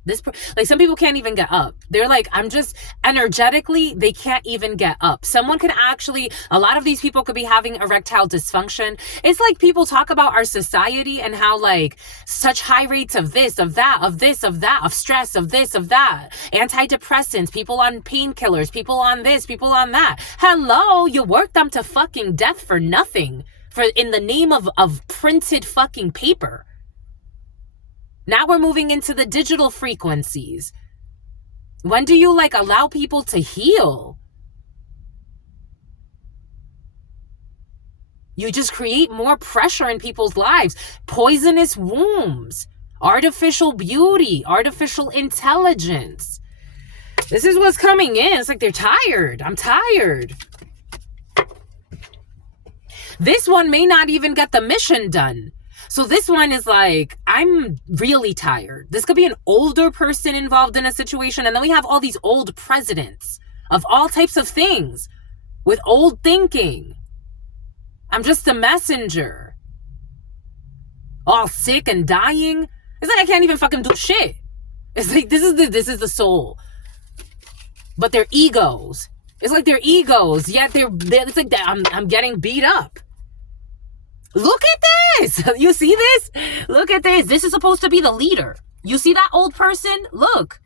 Like some people can't even get up. They're like, I'm just energetically, they can't even get up. Someone could actually, a lot of these people could be having erectile dysfunction. It's like people talk about our society and how like such high rates of this, of that, of this, of that, of stress, of this, of that, antidepressants, people on painkillers, people on this, people on that. Hello, you work them to fucking death for nothing, for in the name of printed fucking paper. Now we're moving into the digital frequencies. When do you like allow people to heal? You just create more pressure in people's lives. Poisonous wombs, artificial beauty, artificial intelligence. This is what's coming in. It's like they're tired. I'm tired. This one may not even get the mission done. So this one is like, I'm really tired. This could be an older person involved in a situation. And then we have all these old presidents of all types of things with old thinking. I'm just a messenger. All sick and dying. It's like I can't even fucking do shit. It's like this is the soul. But they're egos. It's like they're egos. Yet it's like I'm getting beat up. Look at this. You see this? Look at this. This is supposed to be the leader. You see that old person? Look.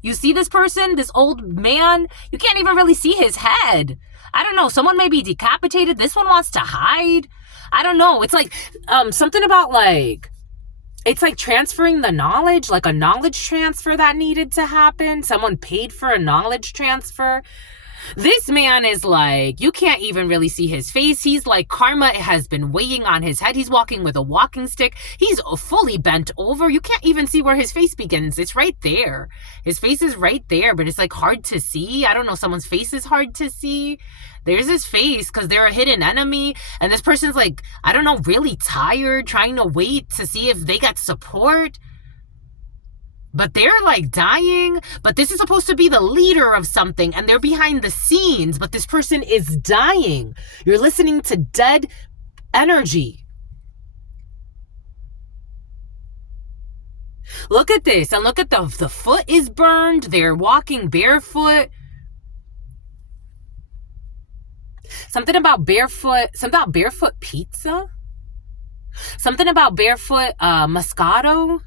You see this person, this old man? You can't even really see his head. I don't know. Someone may be decapitated. This one wants to hide. I don't know. It's like something about like, it's like transferring the knowledge, like a knowledge transfer that needed to happen. Someone paid for a knowledge transfer. This man is like, you can't even really see his face. He's like, karma has been weighing on his head. He's walking with a walking stick. He's fully bent over. You can't even see where his face begins. It's right there. His face is right there, but it's like hard to see. I don't know. Someone's face is hard to see. There's his face because they're a hidden enemy. And this person's like, I don't know, really tired, trying to wait to see if they got support. But they're like dying. But this is supposed to be the leader of something. And they're behind the scenes. But this person is dying. You're listening to dead energy. Look at this. And look at the foot is burned. They're walking barefoot. Something about barefoot pizza. Something about barefoot Moscato.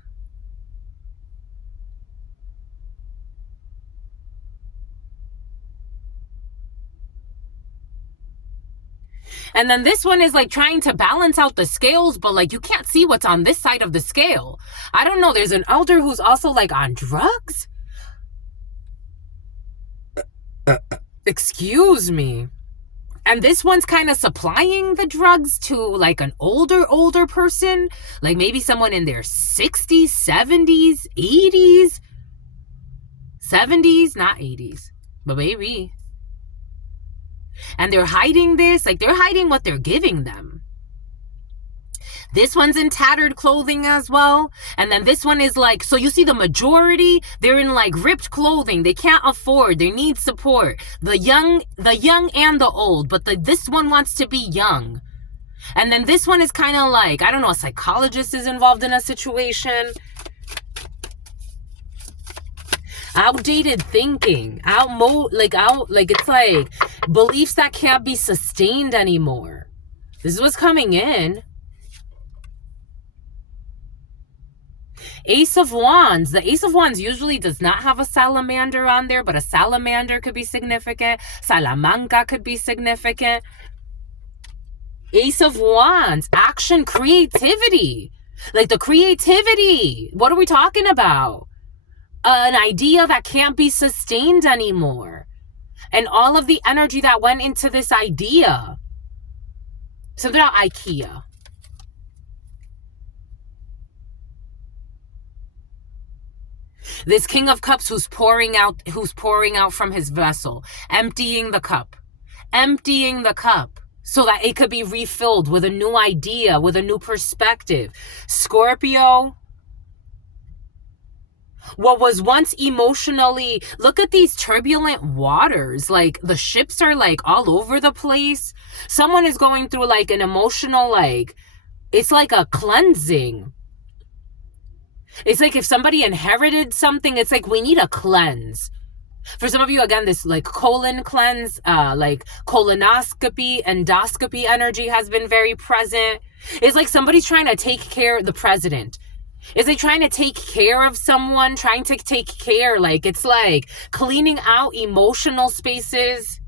And then this one is like trying to balance out the scales, but like you can't see what's on this side of the scale. I don't know. There's an elder who's also like on drugs. Excuse me. And this one's kind of supplying the drugs to like an older person. Like maybe someone in their 60s, 70s, 80s. 70s, not 80s, but maybe. And they're hiding this, like they're hiding what they're giving them. This one's in tattered clothing as well. And then this one is like, so you see the majority, they're in like ripped clothing. They can't afford, they need support. The young and the old, but this one wants to be young. And then this one is kind of like, I don't know, a psychologist is involved in a situation. Outdated thinking, it's like beliefs that can't be sustained anymore. This is what's coming in. Ace of Wands. The Ace of Wands usually does not have a salamander on there, but a salamander could be significant. Salamanca could be significant. Ace of Wands. Action, creativity. Like the creativity. What are we talking about? An idea that can't be sustained anymore. And all of the energy that went into this idea. Something about IKEA. This King of Cups who's pouring out from his vessel, emptying the cup so that it could be refilled with a new idea, with a new perspective. Scorpio, what was once emotionally, look at these turbulent waters, like the ships are like all over the place. Someone is going through like an emotional, like, it's like a cleansing. It's like if somebody inherited something, it's like we need a cleanse. For some of you, again, this like colon cleanse, like colonoscopy, endoscopy energy has been very present. It's like somebody's trying to take care of the president. It's like trying to take care of someone, trying to take care, like it's like cleaning out emotional spaces.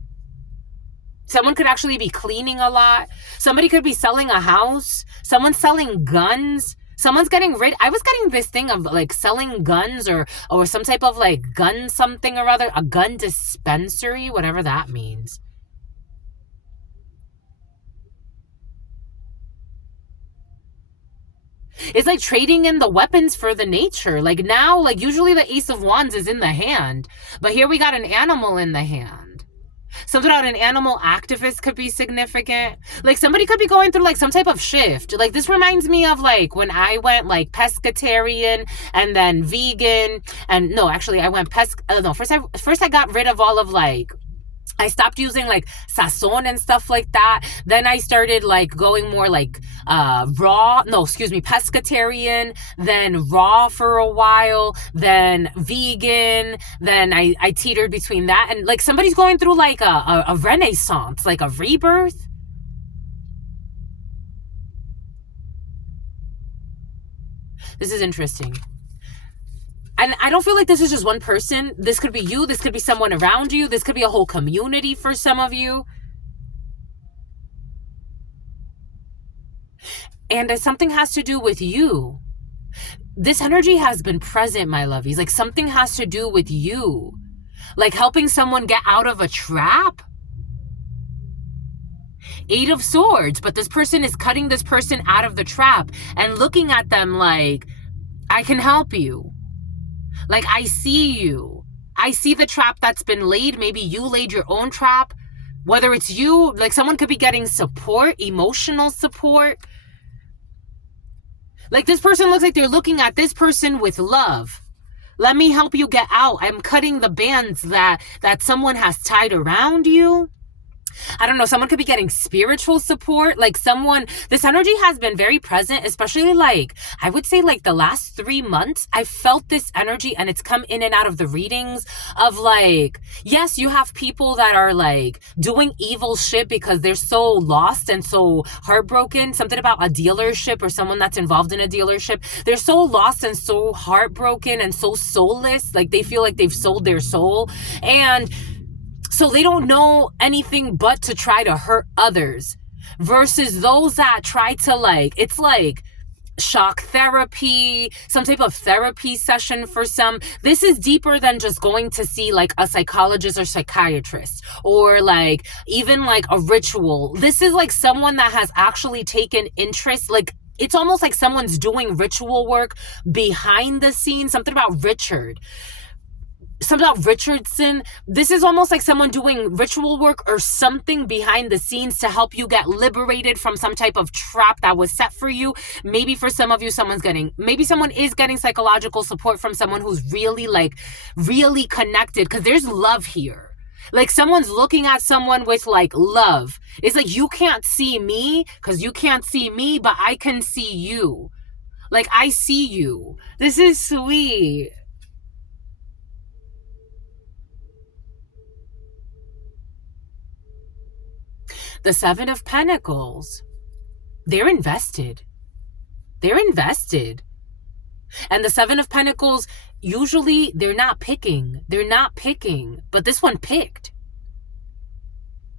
Someone could actually be cleaning a lot. Somebody could be selling a house. Someone's selling guns. Someone's I was getting this thing of like selling guns or some type of like gun something or other, a gun dispensary, whatever that means. It's like trading in the weapons for the nature. Like now, like usually the Ace of Wands is in the hand, but here we got an animal in the hand. Something about an animal activist could be significant. Like somebody could be going through like some type of shift. Like this reminds me of like when I went like pescatarian and then vegan. And no, actually I went first I got rid of all of like, I stopped using like sazon and stuff like that. Then I started like going more like pescatarian, then raw for a while, then vegan, then I teetered between that. And like somebody's going through like a renaissance, like a rebirth. This is interesting. And I don't feel like this is just one person. This could be you. This could be someone around you. This could be a whole community for some of you. And something has to do with you. This energy has been present, my lovies. Like something has to do with you. Like helping someone get out of a trap. 8 of Swords. But this person is cutting this person out of the trap and looking at them like, I can help you. Like, I see you. I see the trap that's been laid. Maybe you laid your own trap. Whether it's you, like someone could be getting support, emotional support. Like this person looks like they're looking at this person with love. Let me help you get out. I'm cutting the bands that someone has tied around you. I don't know, someone could be getting spiritual support. Like this energy has been very present, especially like, I would say like the last 3 months, I felt this energy and it's come in and out of the readings of like, yes, you have people that are like doing evil shit because they're so lost and so heartbroken. Something about a dealership or someone that's involved in a dealership. They're so lost and so heartbroken and so soulless. Like they feel like they've sold their soul. And so they don't know anything but to try to hurt others versus those that try to like, it's like shock therapy, some type of therapy session for some. This is deeper than just going to see like a psychologist or psychiatrist or like even like a ritual. This is like someone that has actually taken interest, like it's almost like someone's doing ritual work behind the scenes. Something about Richard. something about Richardson. This is almost like someone doing ritual work or something behind the scenes to help you get liberated from some type of trap that was set for you. Maybe for some of you, maybe someone is getting psychological support from someone who's really like, really connected, because there's love here. Like someone's looking at someone with like love. It's like, you can't see me because you can't see me, but I can see you. Like, I see you. This is sweet. The Seven of Pentacles. They're invested. They're invested. And the Seven of Pentacles, usually they're not picking. They're not picking. But this one picked.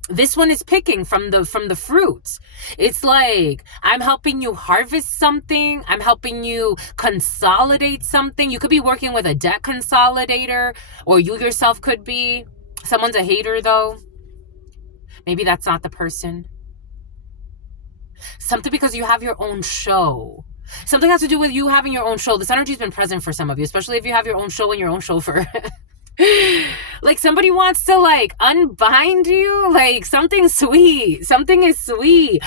This one is picking from the fruits. It's like, I'm helping you harvest something. I'm helping you consolidate something. You could be working with a debt consolidator, or you yourself could be. Someone's a hater though. Maybe that's not the person. Something because you have your own show. Something has to do with you having your own show. This energy's been present for some of you, especially if you have your own show and your own chauffeur. Like somebody wants to like unbind you. Like something sweet. Something is sweet.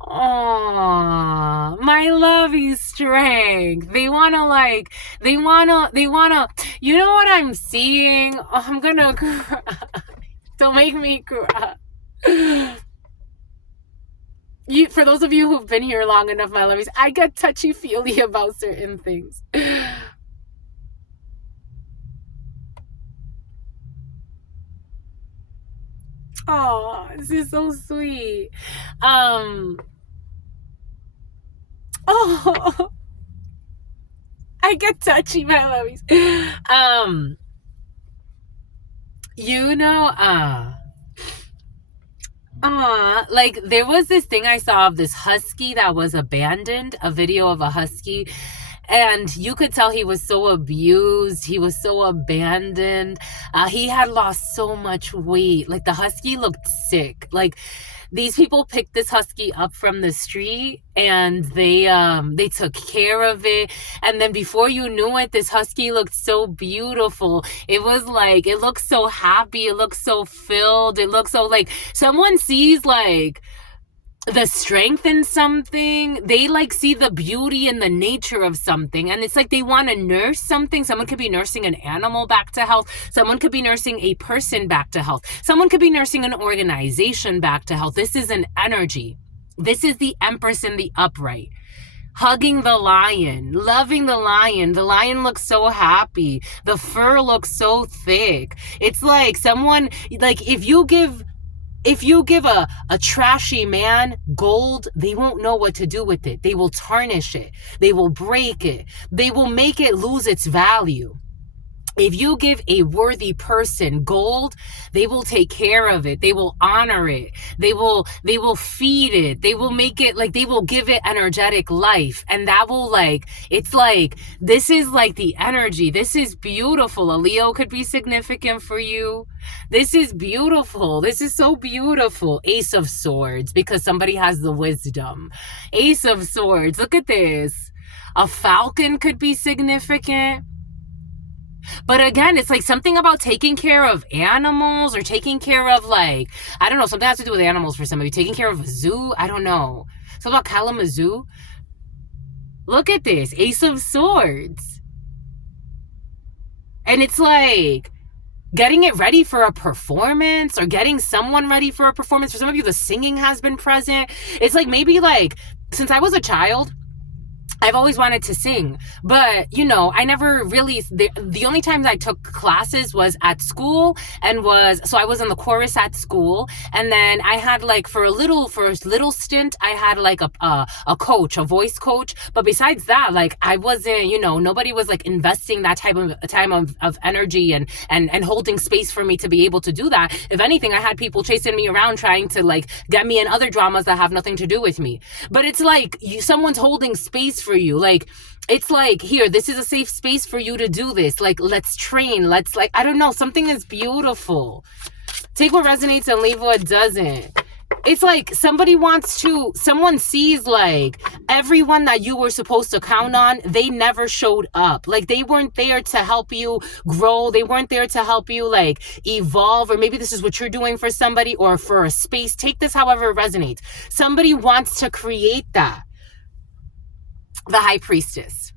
Oh, my lovey strength. They wanna, you know what I'm seeing? Oh, I'm gonna cry. Don't make me cry. For those of you who've been here long enough, my lovies, I get touchy-feely about certain things. Oh, this is so sweet. Oh, I get touchy, my lovies. You know, like there was this thing I saw of this husky that was abandoned, a video of a husky, and you could tell he was so abused. He was so abandoned. He had lost so much weight. Like the husky looked sick. Like these people picked this husky up from the street and they took care of it. And then before you knew it, this husky looked so beautiful. It was like, it looked so happy. It looked so filled. It looked so like someone sees like the strength in something. They like see the beauty and the nature of something, and it's like they want to nurse something. Someone could be nursing an animal back to health. Someone could be nursing a person back to health. Someone could be nursing an organization back to health. This is an energy. This is the Empress in the upright, hugging the lion, loving the lion. The lion looks so happy. The fur looks so thick. It's like someone, like if you give a trashy man gold, they won't know what to do with it. They will tarnish it. They will break it. They will make it lose its value. If you give a worthy person gold, they will take care of it. They will honor it. They will feed it. They will make it like, they will give it energetic life. And that will like, it's like, this is like the energy. This is beautiful. A Leo could be significant for you. This is beautiful. This is so beautiful. Ace of Swords, because somebody has the wisdom. Ace of Swords. Look at this. A falcon could be significant. But again, it's like something about taking care of animals, or taking care of like, I don't know, something has to do with animals for some of you. Taking care of a zoo, I don't know. Something about Kalamazoo. Look at this, Ace of Swords. And it's like getting it ready for a performance, or getting someone ready for a performance. For some of you, the singing has been present. It's like maybe like, since I was a child, I've always wanted to sing, but you know, I never really, the only time I took classes was at school, so I was in the chorus at school. And then I had like, for a little stint, I had like a coach, a voice coach. But besides that, like I wasn't, you know, nobody was like investing that time of energy and holding space for me to be able to do that. If anything, I had people chasing me around trying to like get me in other dramas that have nothing to do with me. But it's like someone's holding space for you. Like, it's like, here, this is a safe space for you to do this. Like, let's train. Let's like, I don't know, something is beautiful. Take what resonates and leave what doesn't. it's like someone sees like everyone that you were supposed to count on, they never showed up. Like they weren't there to help you grow. They weren't there to help you like evolve, or maybe this is what you're doing for somebody or for a space. Take this however it resonates. Somebody wants to create that. The High Priestess.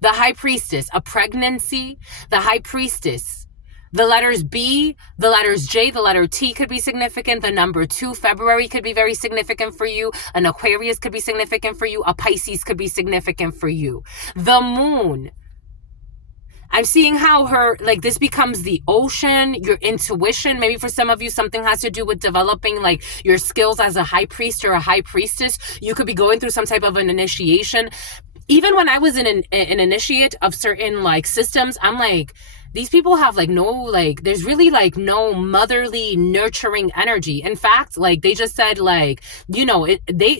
The High Priestess, a pregnancy, the High Priestess. The letters B, the letters J, the letter T could be significant. The number 2, February, could be very significant for you. An Aquarius could be significant for you. A Pisces could be significant for you. The moon. I'm seeing how like this becomes the ocean, your intuition. Maybe for some of you, something has to do with developing like your skills as a high priest or a high priestess. You could be going through some type of an initiation. Even when I was an initiate of certain like systems, I'm like, these people have like no, like, there's really like no motherly nurturing energy. In fact, like they just said like, you know,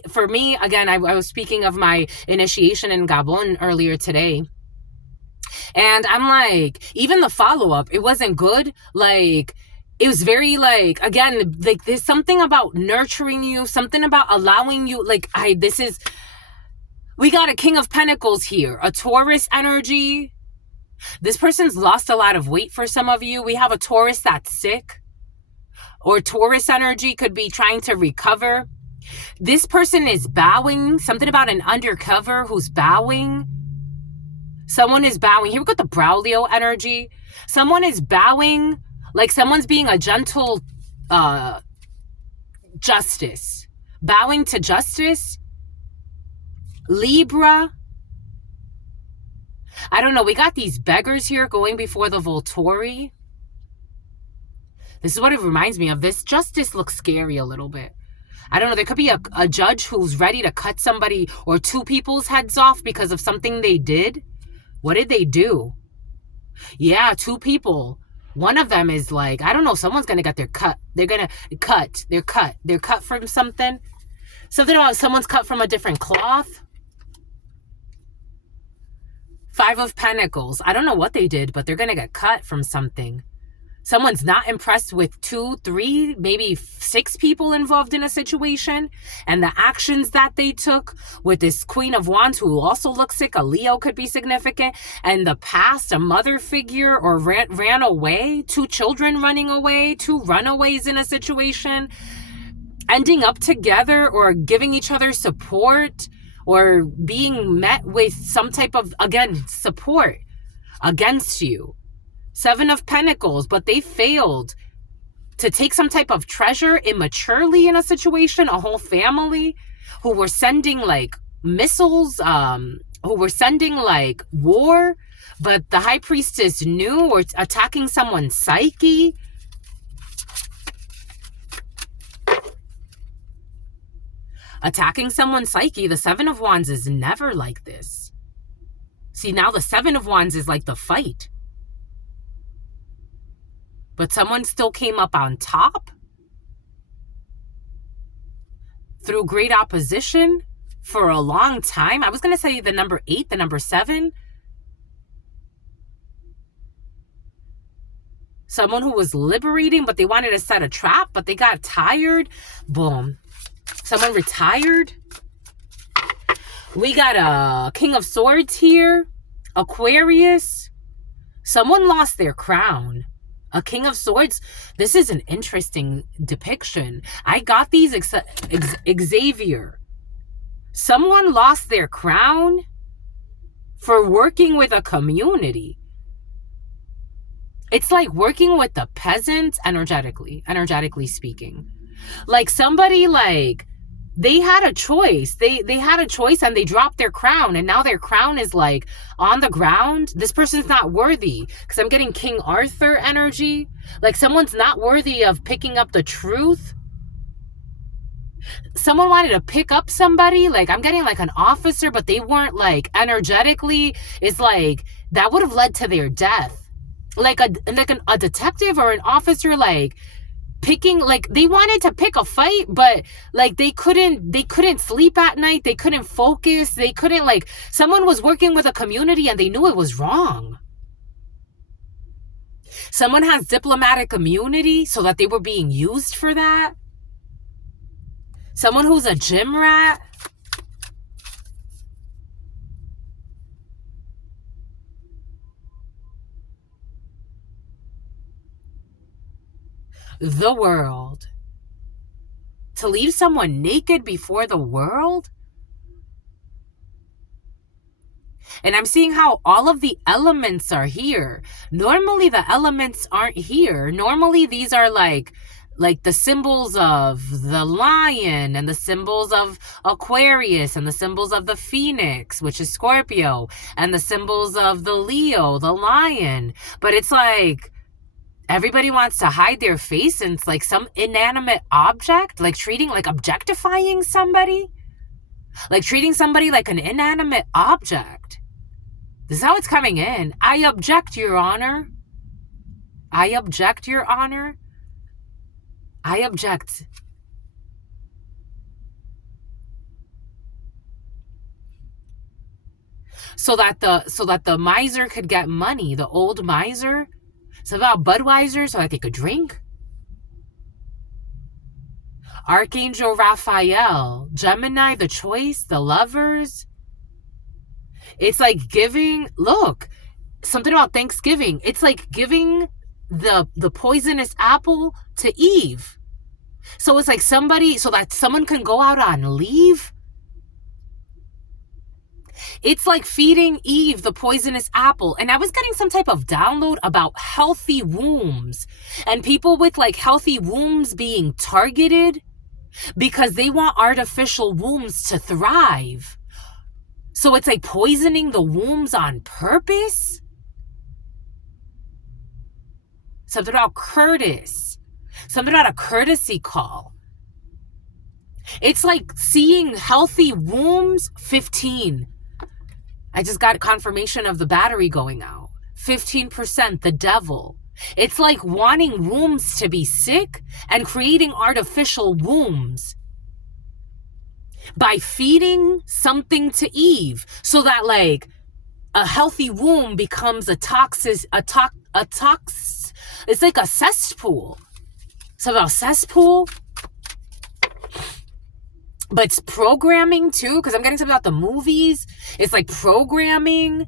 for me, again, I was speaking of my initiation in Gabon earlier today. And I'm like, even the follow-up, it wasn't good. Like, it was very like, again, like there's something about nurturing you, something about allowing you, like, we got a King of Pentacles here, a Taurus energy. This person's lost a lot of weight for some of you. We have a Taurus that's sick, or Taurus energy could be trying to recover. This person is bowing, something about an undercover who's bowing. Someone is bowing. Here we got the Braulio energy. Someone is bowing, like someone's being a gentle justice. Bowing to justice. Libra. I don't know. We got these beggars here going before the Volturi. This is what it reminds me of. This justice looks scary a little bit. I don't know. There could be a judge who's ready to cut somebody or two people's heads off because of something they did. What did they do? Yeah, two people. One of them is like, I don't know, someone's going to get their cut. They're going to cut. They're cut. They're cut from something. Something about someone's cut from a different cloth. 5 of Pentacles. I don't know what they did, but they're going to get cut from something. Someone's not impressed with 2, 3, maybe 6 people involved in a situation, and the actions that they took with this Queen of Wands, who also looks sick. A Leo could be significant. And the past, a mother figure, or ran away. 2 children running away. 2 runaways in a situation. Ending up together or giving each other support, or being met with some type of, again, support against you. 7 of Pentacles, but they failed to take some type of treasure immaturely in a situation. A whole family who were sending like missiles, who were sending like war, but the High Priestess knew, or attacking someone's psyche. Attacking someone's psyche. The 7 of Wands is never like this. See, now the 7 of Wands is like the fight. But someone still came up on top through great opposition for a long time. I was going to say the number 8, the number 7. Someone who was liberating, but they wanted to set a trap, but they got tired. Boom. Someone retired. We got a King of Swords here. Aquarius. Someone lost their crown. A King of Swords. This is an interesting depiction. I got these Xavier. Someone lost their crown for working with a community. It's like working with the peasants energetically speaking. Like somebody, like, they had a choice. They had a choice and they dropped their crown, and now their crown is like on the ground. This person's not worthy, because I'm getting King Arthur energy. Like someone's not worthy of picking up the truth. Someone wanted to pick up somebody. Like I'm getting like an officer, but they weren't like energetically. It's like that would have led to their death. Like a detective or an officer, like picking, like they wanted to pick a fight, but like they couldn't sleep at night. They couldn't focus. They couldn't, like, someone was working with a community and they knew it was wrong. Someone has diplomatic immunity so that they were being used for that. Someone who's a gym rat. The world. To leave someone naked before the world? And I'm seeing how all of the elements are here. Normally the elements aren't here. Normally these are like the symbols of the lion and the symbols of Aquarius and the symbols of the Phoenix, which is Scorpio, and the symbols of the Leo, the lion. But it's like everybody wants to hide their face, and it's like some inanimate object, like objectifying somebody, like treating somebody like an inanimate object. This is how it's coming in. I object, Your Honor. I object, Your Honor. I object. So that the miser could get money, the old miser. It's about Budweiser so that they could drink. Archangel Raphael, Gemini, the choice, the lovers. It's like giving, look, something about Thanksgiving. It's like giving the poisonous apple to Eve. So it's like so that someone can go out on leave. It's like feeding Eve the poisonous apple. And I was getting some type of download about healthy wombs and people with like healthy wombs being targeted because they want artificial wombs to thrive. So it's like poisoning the wombs on purpose. Something about Curtis. Something about a courtesy call. It's like seeing healthy wombs. 15. I just got confirmation of the battery going out. 15%, the devil. It's like wanting wombs to be sick and creating artificial wombs by feeding something to Eve so that like a healthy womb becomes it's like a cesspool. So about cesspool. But it's programming too, because I'm getting something about the movies. It's like programming.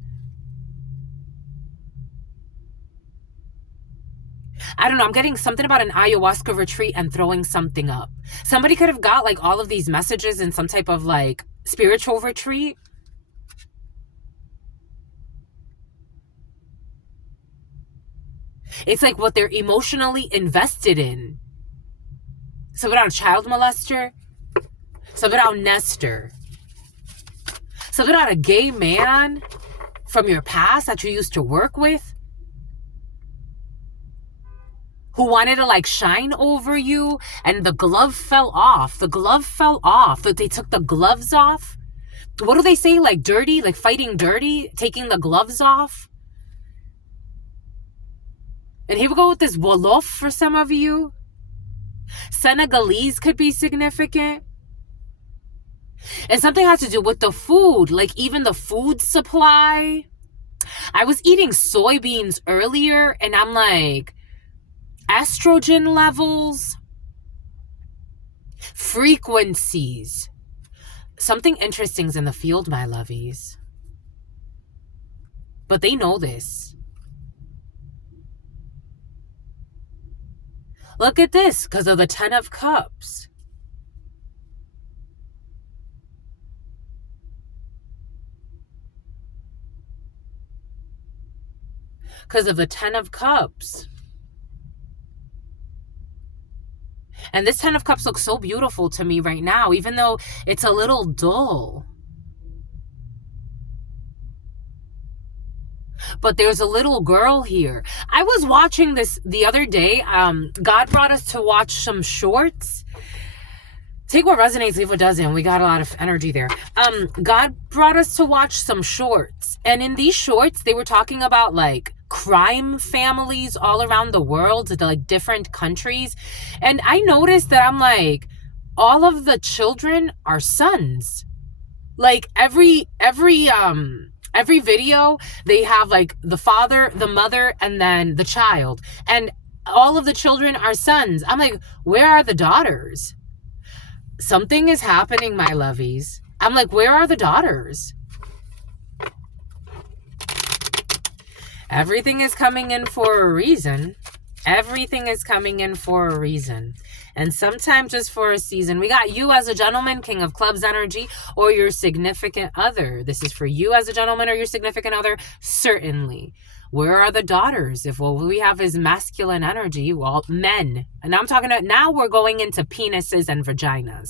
I don't know. I'm getting something about an ayahuasca retreat and throwing something up. Somebody could have got like all of these messages in some type of like spiritual retreat. It's like what they're emotionally invested in. Something about a child molester. Something about Nestor. Something about a gay man from your past that you used to work with who wanted to like shine over you and the glove fell off. The glove fell off. That they took the gloves off. What do they say? Like dirty? Like fighting dirty? Taking the gloves off? And here we go with this Wolof for some of you. Senegalese could be significant. And something has to do with the food, like even the food supply. I was eating soybeans earlier and I'm like, estrogen levels, frequencies. Something interesting's in the field, my lovies. But they know this. Look at this, because of the 10 of Cups. Because of the 10 of Cups. And this 10 of Cups looks so beautiful to me right now, even though it's a little dull. But there's a little girl here. I was watching this the other day. God brought us to watch some shorts. Take what resonates, leave what doesn't. We got a lot of energy there. God brought us to watch some shorts. And in these shorts, they were talking about like crime families all around the world, like different countries. And I noticed that I'm like, all of the children are sons. Like every Every video, they have like the father, the mother, and then the child. And all of the children are sons. I'm like, where are the daughters? Something is happening, my lovies. I'm like, where are the daughters? Everything is coming in for a reason. Everything is coming in for a reason. And sometimes just for a season. We got you as a gentleman, King of Clubs energy, or your significant other. This is for you as a gentleman or your significant other, certainly. Where are the daughters? If what we have is masculine energy, well, men. And I'm talking about, now we're going into penises and vaginas.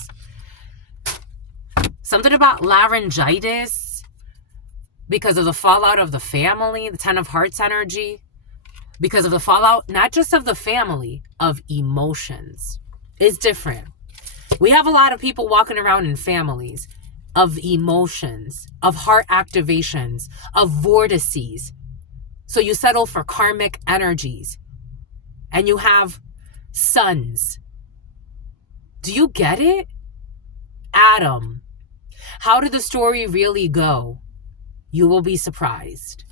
Something about laryngitis because of the fallout of the family, the 10 of Hearts energy. Because of the fallout, not just of the family, of emotions. It's different. We have a lot of people walking around in families of emotions, of heart activations, of vortices. So you settle for karmic energies. And you have sons. Do you get it? Adam. How did the story really go? You will be surprised.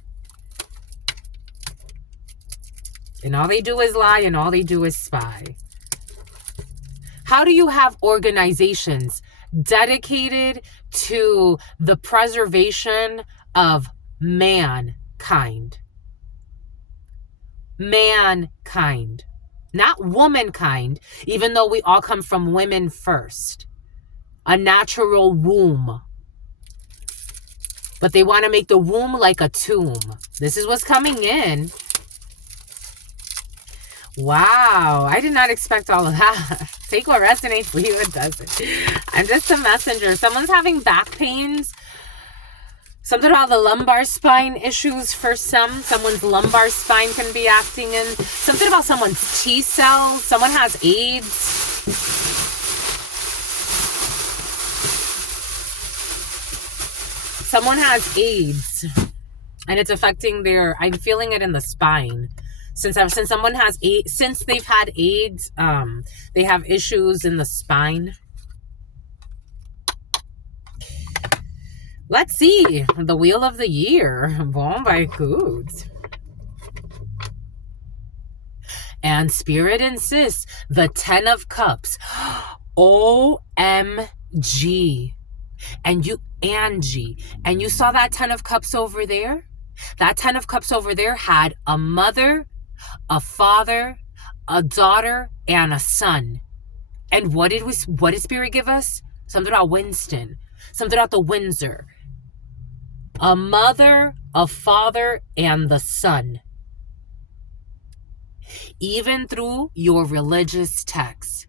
And all they do is lie and all they do is spy. How do you have organizations dedicated to the preservation of mankind? Mankind. Not womankind, even though we all come from women first. A natural womb. But they want to make the womb like a tomb. This is what's coming in. Wow, I did not expect all of that. Take what resonates for you, it doesn't. I'm just a messenger. Someone's having back pains. Something about the lumbar spine issues for some. Someone's lumbar spine can be acting in. Something about someone's T cells. Someone has AIDS. Someone has AIDS. And it's affecting their, I'm feeling it in the spine. Since someone has AIDS, since they've had AIDS, they have issues in the spine. Let's see the wheel of the year. Bon by coups. And Spirit insists the 10 of Cups. OMG. And you, Angie, and you saw that 10 of Cups over there? That 10 of Cups over there had a mother, a father, a daughter, and a son. And what did Spirit give us? Something about Winston. Something about the Windsor. A mother, a father, and the son. Even through your religious texts,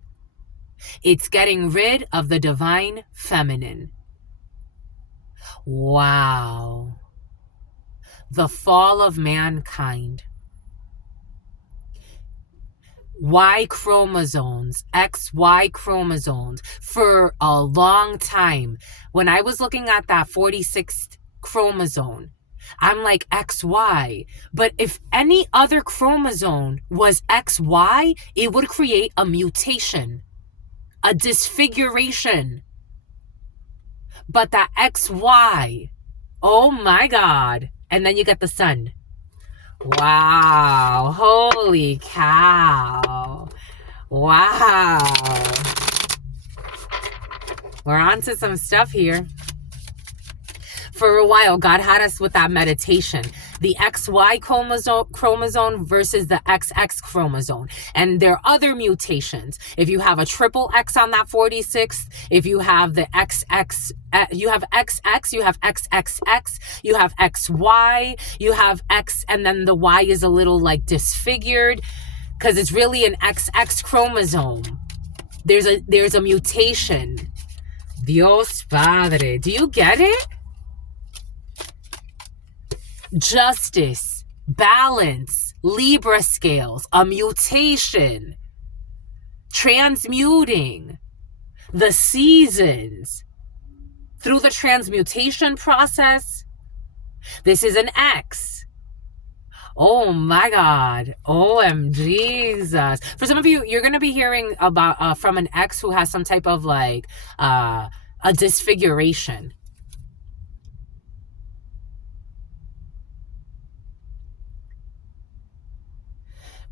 it's getting rid of the divine feminine. Wow. The fall of mankind. Y chromosomes, XY chromosomes, for a long time. When I was looking at that 46th chromosome, I'm like XY. But if any other chromosome was XY, it would create a mutation, a disfiguration. But that XY, oh my God. And then you get the sun. Wow. Holy cow. Wow. We're on to some stuff here. For a while, God had us with that meditation. The XY chromosome versus the XX chromosome. And there are other mutations. If you have a triple X on that 46th, if you have the XX, you have XX, you have XXX, you have XY, you have X, and then the Y is a little like disfigured because it's really an XX chromosome. There's a mutation. Dios Padre. Do you get it? Justice, balance, Libra scales, a mutation, transmuting the seasons through the transmutation process. This is an X. Oh my God. OMG Jesus. For some of you, you're going to be hearing about from an X who has some type of like a disfiguration.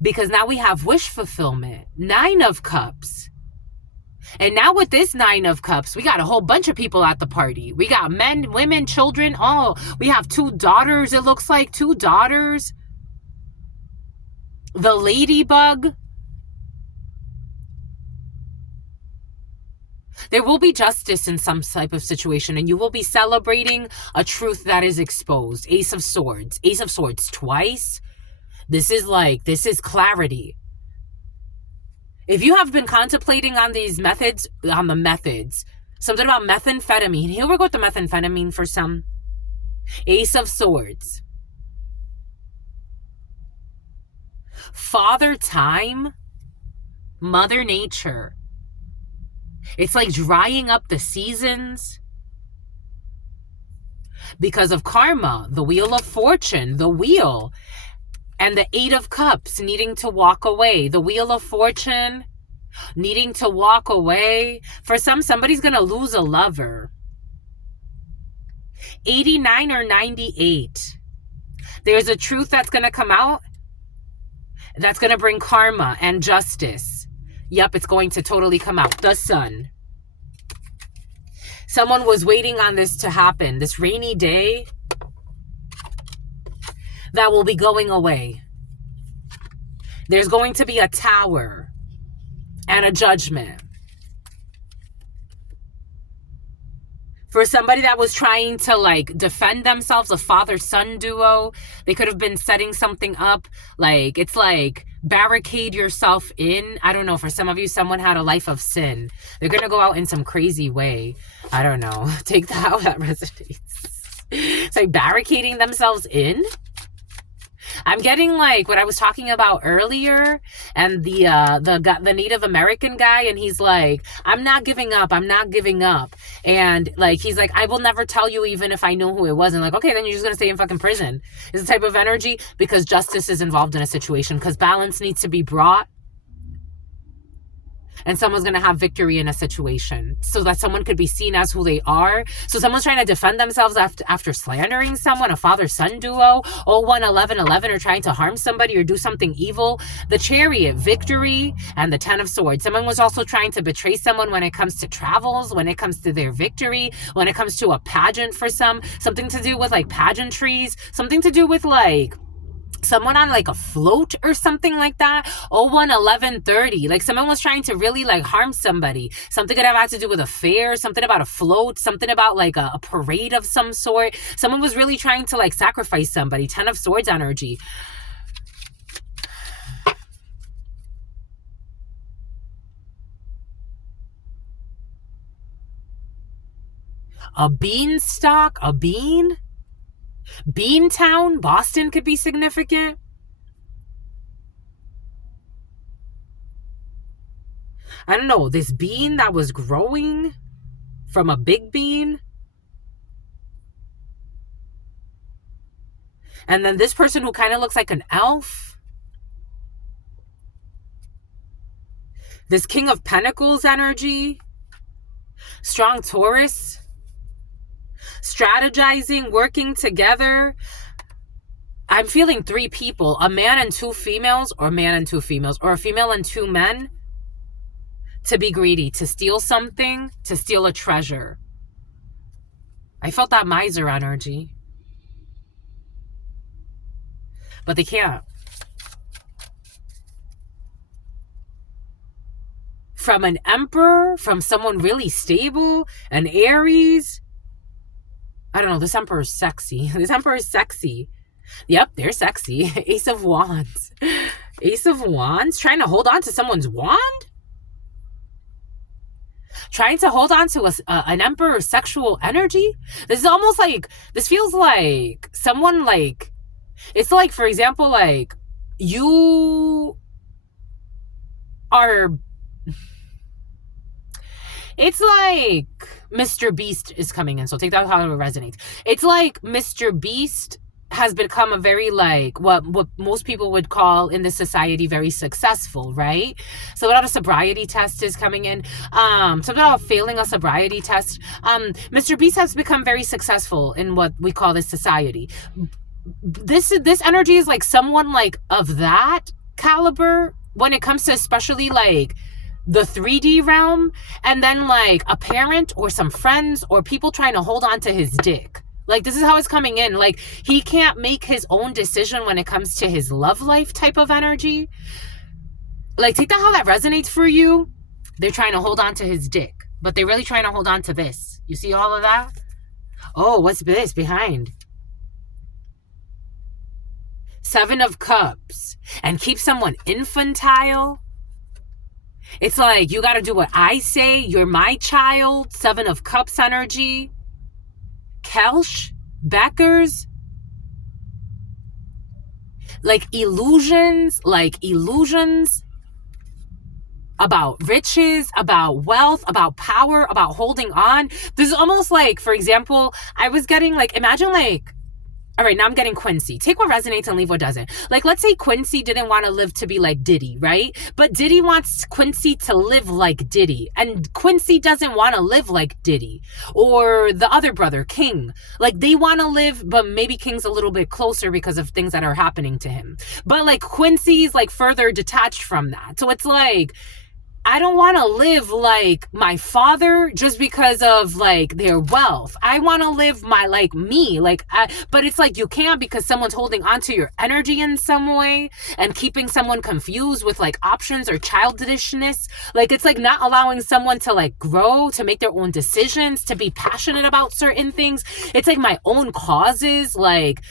Because now we have wish fulfillment. 9 of Cups. And now with this 9 of Cups, we got a whole bunch of people at the party. We got men, women, children. Oh, we have 2 daughters. It looks like 2 daughters. The ladybug. There will be justice in some type of situation, and you will be celebrating a truth that is exposed. Ace of Swords. Ace of Swords twice. This is clarity. If you have been contemplating on these methods, something about methamphetamine. Here we go with the methamphetamine for some. Ace of Swords. Father Time. Mother Nature. It's like drying up the seasons. Because of karma, the Wheel of Fortune, the wheel. And the 8 of Cups, needing to walk away. The Wheel of Fortune, needing to walk away. For somebody's going to lose a lover. 89 or 98. There's a truth that's going to come out that's going to bring karma and justice. Yep, it's going to totally come out. The Sun. Someone was waiting on this to happen. This rainy day that will be going away. There's going to be a Tower and a Judgment. For somebody that was trying to like defend themselves, a father-son duo, they could have been setting something up. Like, it's like barricade yourself in. I don't know. For some of you, someone had a life of sin. They're going to go out in some crazy way. I don't know. Take that how that resonates. It's like barricading themselves in. I'm getting like what I was talking about earlier, and the Native American guy, and he's like, I'm not giving up, and like he's like, I will never tell you even if I know who it was. And like, okay, then you're just gonna stay in fucking prison. Is the type of energy, because justice is involved in a situation, because balance needs to be brought, and someone's going to have victory in a situation so that someone could be seen as who they are. So someone's trying to defend themselves after slandering someone, a father-son duo, 011111, or trying to harm somebody or do something evil. The Chariot, victory, and the 10 of Swords. Someone was also trying to betray someone when it comes to travels, when it comes to their victory, when it comes to a pageant for something to do with like pageantries, something to do with like someone on like a float or something like that. 011130, like someone was trying to really like harm somebody. Something could have had to do with a fair, something about a float, something about like a parade of some sort. Someone was really trying to like sacrifice somebody. 10 of Swords energy. A beanstalk, a bean. Beantown, Boston could be significant. I don't know, this bean that was growing from a big bean. And then this person who kind of looks like an elf. This King of Pentacles energy. Strong Taurus. Strategizing, working together. I'm feeling 3 people, a man and 2 females, or a man and 2 females, or a female and 2 men, to be greedy, to steal something, to steal a treasure. I felt that miser energy. But they can't. From an Emperor, from someone really stable, an Aries. I don't know, this Emperor is sexy. This Emperor is sexy. Yep, they're sexy. Ace of Wands. Ace of Wands? Trying to hold on to someone's wand? Trying to hold on to an Emperor's sexual energy? This is almost like, this feels like someone like, it's like, for example, like, you are, it's like Mr. Beast is coming in. So take that how it resonates. It's like Mr. Beast has become a very like what most people would call in this society very successful, right? So without a sobriety test is coming in, something about failing a sobriety test. Mr. Beast has become very successful in what we call this society. This energy is like someone like of that caliber when it comes to especially like the 3D realm, and then like a parent or some friends or people trying to hold on to his dick. Like, this is how it's coming in. Like, he can't make his own decision when it comes to his love life type of energy. Like, take that how that resonates for you. They're trying to hold on to his dick, but they're really trying to hold on to this. You see all of that? Oh, what's this behind? Seven of Cups. And keep someone infantile. It's like, you got to do what I say. You're my child. Seven of Cups energy. Kelch. Beckers. Like illusions about riches, about wealth, about power, about holding on. This is almost like, for example, I was getting like, imagine like, all right, now I'm getting Quincy. Take what resonates and leave what doesn't. Like, let's say Quincy didn't want to live to be like Diddy, right? But Diddy wants Quincy to live like Diddy. And Quincy doesn't want to live like Diddy. Or the other brother, King. Like, they want to live, but maybe King's a little bit closer because of things that are happening to him. But like, Quincy's like further detached from that. So it's like, I don't want to live like my father just because of like their wealth. I want to live my like me, but it's like you can't because someone's holding onto your energy in some way and keeping someone confused with like options or childishness. Like, it's like not allowing someone to like grow, to make their own decisions, to be passionate about certain things. It's like my own causes, like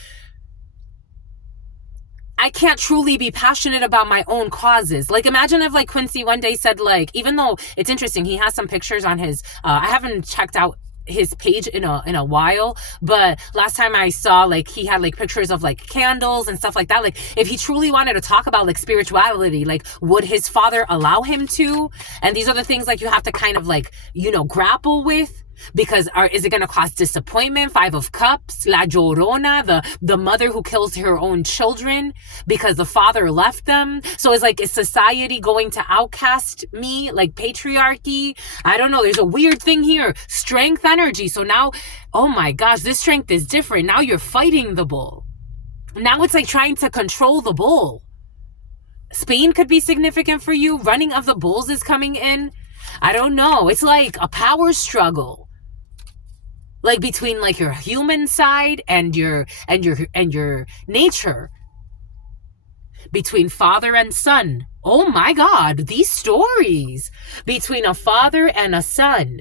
I can't truly be passionate about my own causes. Like, imagine if like Quincy one day said like, even though it's interesting, he has some pictures on his, I haven't checked out his page in a while, but last time I saw like he had like pictures of like candles and stuff like that. Like, if he truly wanted to talk about like spirituality, like would his father allow him to? And these are the things like you have to kind of like, you know, grapple with. Because is it going to cause disappointment? Five of Cups, La Llorona, the mother who kills her own children because the father left them. So it's like, is society going to outcast me? Like patriarchy? I don't know. There's a weird thing here. Strength energy. So now, oh my gosh, this strength is different. Now you're fighting the bull. Now it's like trying to control the bull. Spain could be significant for you. Running of the bulls is coming in. I don't know. It's like a power struggle. Like between like your human side and your nature. Between father and son. Oh my God, these stories. Between a father and a son.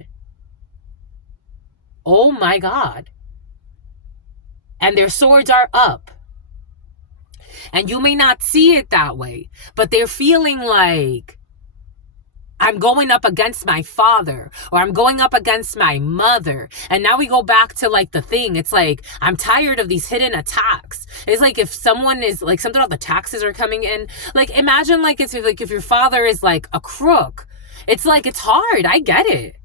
Oh my God. And their swords are up. And you may not see it that way, but they're feeling like, I'm going up against my father, or I'm going up against my mother. And now we go back to like the thing. It's like, I'm tired of these hidden attacks. It's like if someone is like, something about the taxes are coming in. Like, imagine like it's like if your father is like a crook. It's like, it's hard. I get it.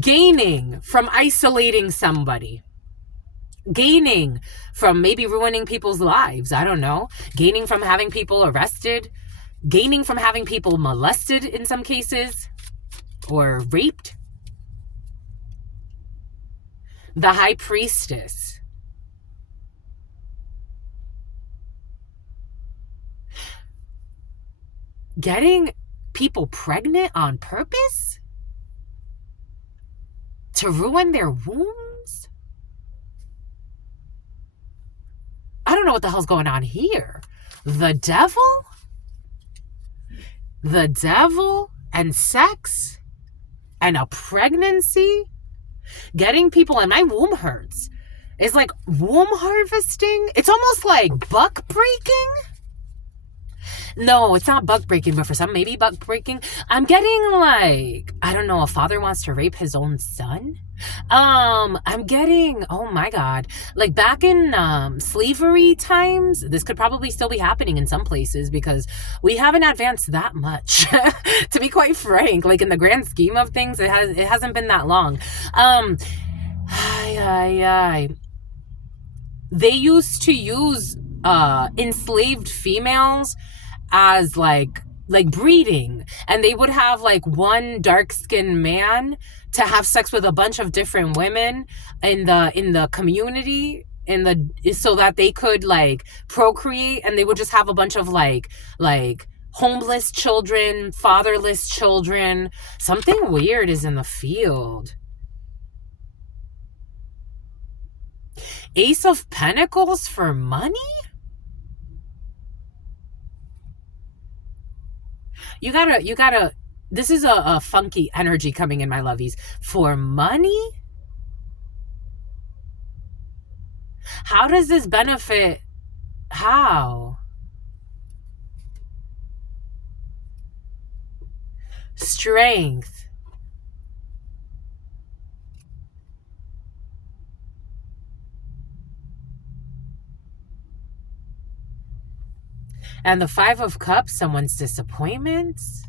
Gaining from isolating somebody. Gaining from maybe ruining people's lives. I don't know. Gaining from having people arrested. Gaining from having people molested in some cases. Or raped. The High Priestess. Getting people pregnant on purpose? To ruin their wombs? I don't know what the hell's going on here. The devil? The devil and sex and a pregnancy? Getting people, and my womb hurts. It's like womb harvesting. It's almost like buck breaking. No, it's not buck breaking, but for some, maybe buck breaking. I'm getting like, I don't know, a father wants to rape his own son. I'm getting, oh my God, like back in slavery times, this could probably still be happening in some places because we haven't advanced that much, to be quite frank. Like in the grand scheme of things, it hasn't been that long. They used to use enslaved females as like breeding, and they would have like one dark-skinned man to have sex with a bunch of different women in the community, in the so that they could like procreate, and they would just have a bunch of like homeless children, fatherless children. Something weird is in the field. Ace of Pentacles for money? You gotta, this is a funky energy coming in, my lovies. For money? How does this benefit? How? Strength. And the Five of Cups, someone's disappointments.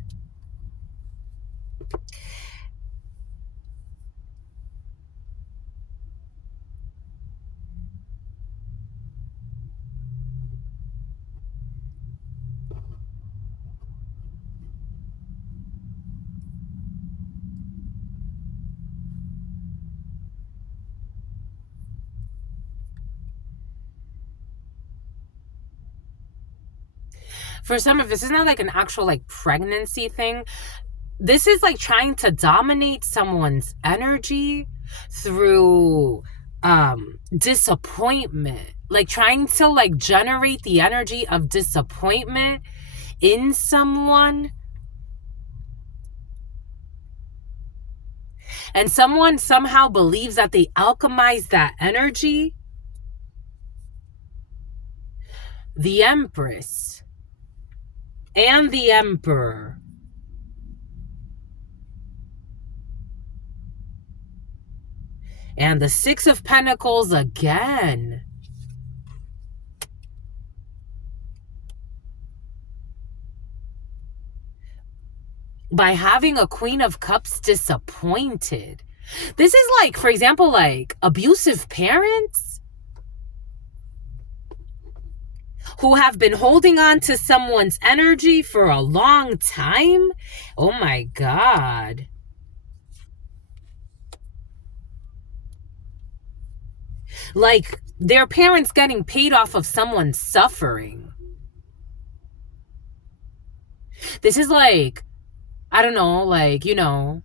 For some of this is not like an actual like pregnancy thing. This is like trying to dominate someone's energy through disappointment, like trying to like generate the energy of disappointment in someone, and someone somehow believes that they alchemize that energy. The Empress and the Emperor. And the Six of Pentacles again. By having a Queen of Cups disappointed. This is like, for example, like abusive parents who have been holding on to someone's energy for a long time. Oh my God. Like their parents getting paid off of someone's suffering. This is like, I don't know, like, you know,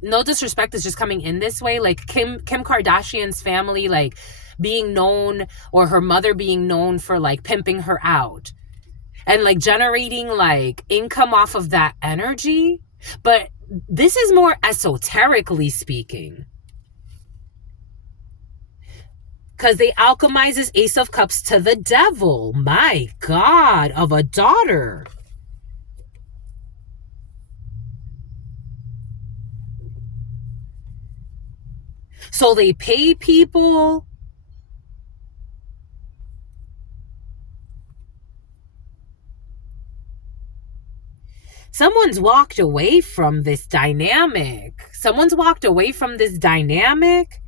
no disrespect is just coming in this way. Like Kim Kardashian's family, like being known, or her mother being known for like pimping her out and like generating like income off of that energy. But this is more esoterically speaking, because they alchemizes Ace of Cups to the Devil. My God, of a daughter. So they pay people. Someone's walked away from this dynamic. Someone's walked away from this dynamic.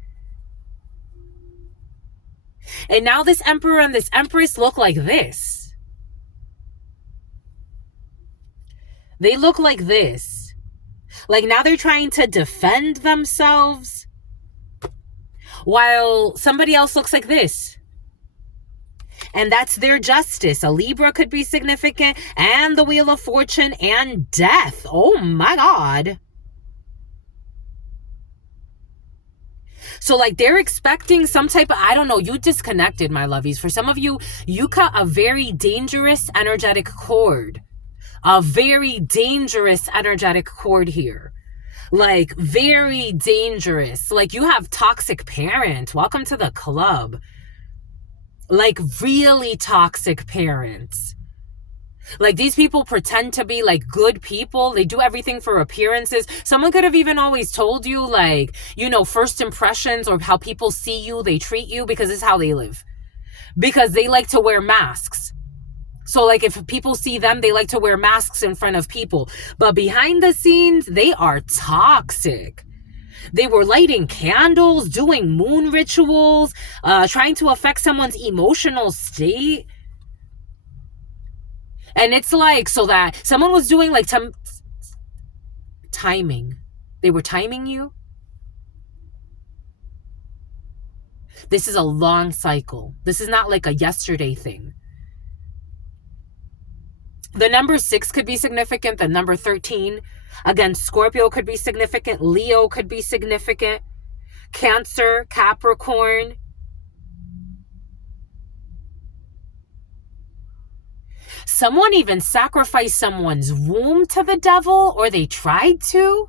And now this Emperor and this Empress look like this. They look like this. Like now they're trying to defend themselves, while somebody else looks like this. And that's their justice. A Libra could be significant, and the Wheel of Fortune and Death. Oh my God. So like they're expecting some type of, I don't know, you disconnected, my lovies. For some of you, you cut a very dangerous energetic cord. A very dangerous energetic cord here. Like very dangerous. Like you have toxic parents. Welcome to the club. Like really toxic parents. Like these people pretend to be like good people. They do everything for appearances. Someone could have even always told you like, you know, first impressions or how people see you, they treat you, because it's how they live. Because they like to wear masks. So like if people see them, they like to wear masks in front of people. But behind the scenes, they are toxic. They were lighting candles, doing moon rituals, trying to affect someone's emotional state. And it's like, so that someone was doing like timing. They were timing you. This is a long cycle. This is not like a yesterday thing. The number 6 could be significant. The number 13. Again, Scorpio could be significant. Leo could be significant. Cancer, Capricorn. Someone even sacrificed someone's womb to the devil, or they tried to.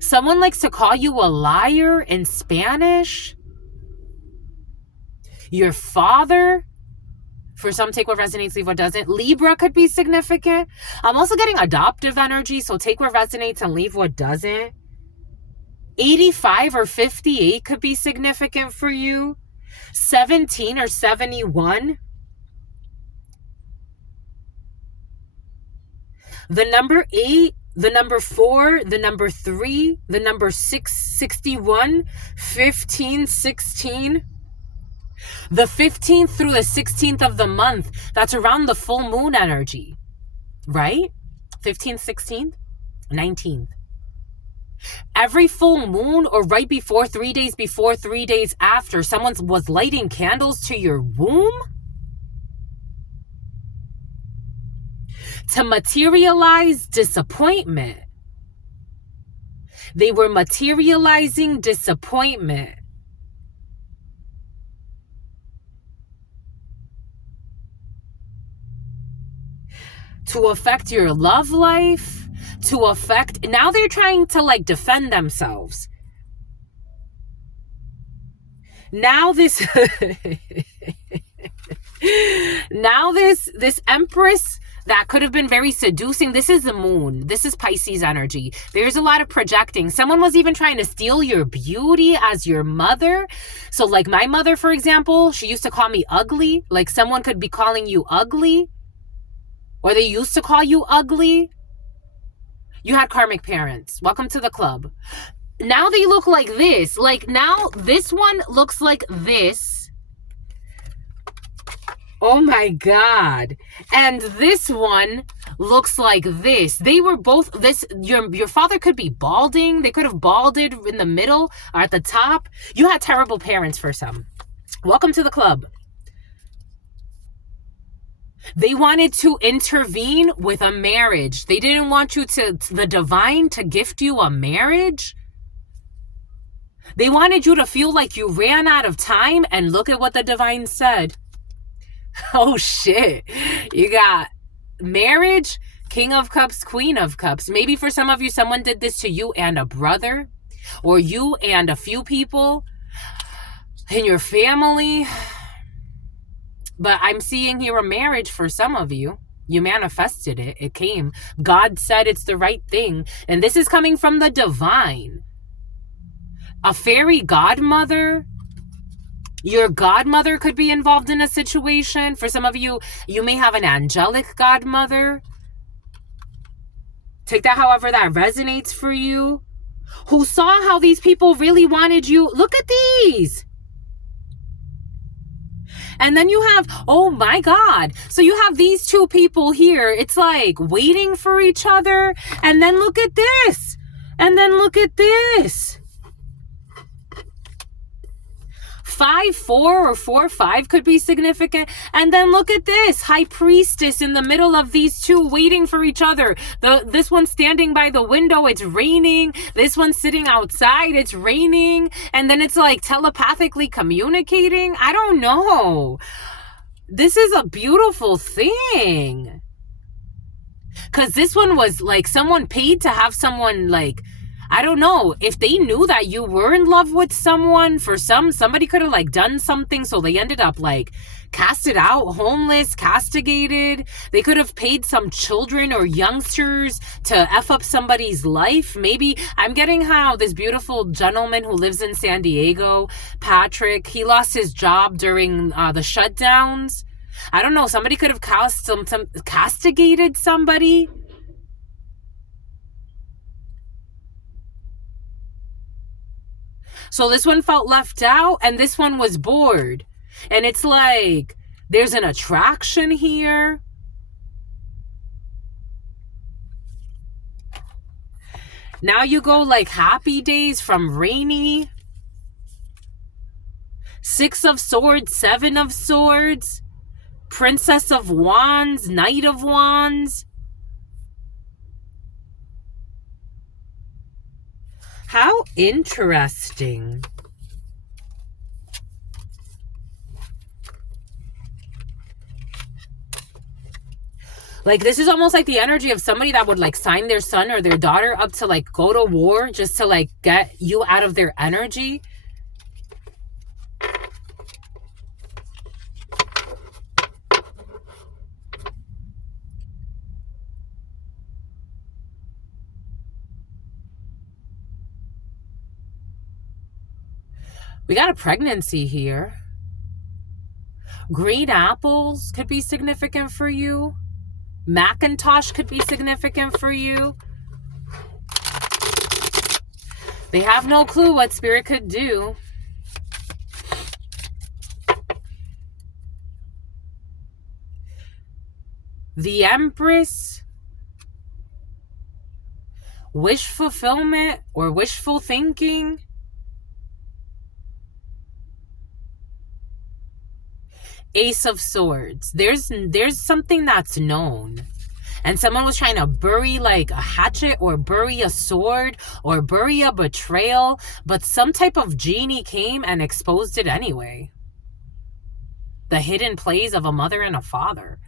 Someone likes to call you a liar in Spanish. Your father. For some, take what resonates, leave what doesn't. Libra could be significant. I'm also getting adoptive energy, so take what resonates and leave what doesn't. 85 or 58 could be significant for you. 17 or 71. The number 8, the number 4, the number 3, the number 6, 61, 15, 16. The 15th through the 16th of the month, that's around the full moon energy, right? 15th, 16th, 19th. Every full moon or right before, 3 days before, 3 days after, someone was lighting candles to your womb to materialize disappointment. They were materializing disappointment. To affect your love life, to affect, now they're trying to like defend themselves. Now this this Empress that could have been very seducing. This is the moon. This is Pisces energy. There's a lot of projecting. Someone was even trying to steal your beauty as your mother. So like my mother, for example, she used to call me ugly. Like someone could be calling you ugly. Or they used to call you ugly. You had karmic parents. Welcome to the club. Now they look like this. Like now this one looks like this. Oh my God. And this one looks like this. They were both this. Your father could be balding. They could have balded in the middle or at the top. You had terrible parents for some. Welcome to the club. They wanted to intervene with a marriage. They didn't want you to, the divine, to gift you a marriage. They wanted you to feel like you ran out of time, and look at what the divine said. Oh shit. You got marriage, King of Cups, Queen of Cups. Maybe for some of you, someone did this to you and a brother, or you and a few people in your family. But I'm seeing here a marriage for some of you. You manifested it. It came. God said it's the right thing. And this is coming from the divine. A fairy godmother. Your godmother could be involved in a situation. For some of you, you may have an angelic godmother. Take that however that resonates for you. Who saw how these people really wanted you. Look at these. And then you have, oh my God. So you have these two people here. It's like waiting for each other. And then look at this. And then look at this. 5-4 or 4-5 could be significant. And then look at this. High priestess in the middle of these two waiting for each other. This one standing by the window. It's raining. This one sitting outside. It's raining. And then it's like telepathically communicating. I don't know. This is a beautiful thing. Because this one was like someone paid to have someone like, I don't know, if they knew that you were in love with someone, for somebody could have like done something, so they ended up like casted out, homeless, castigated. They could have paid some children or youngsters to F up somebody's life. Maybe I'm getting how this beautiful gentleman who lives in San Diego, Patrick, he lost his job during the shutdowns. I don't know, somebody could have castigated somebody. So this one felt left out and this one was bored. And it's like There's an attraction here. Now you go like happy days from rainy. 6 of Swords, 7 of Swords, Princess of Wands, Knight of Wands. How interesting. Like, this is almost like the energy of somebody that would like sign their son or their daughter up to like go to war just to like get you out of their energy. We got a pregnancy here. Green apples could be significant for you. Macintosh could be significant for you. They have no clue what spirit could do. The Empress. Wish fulfillment or wishful thinking. Ace of Swords. There's something that's known. And someone was trying to bury like a hatchet or bury a sword or bury a betrayal. But some type of genie came and exposed it anyway. The hidden plays of a mother and a father.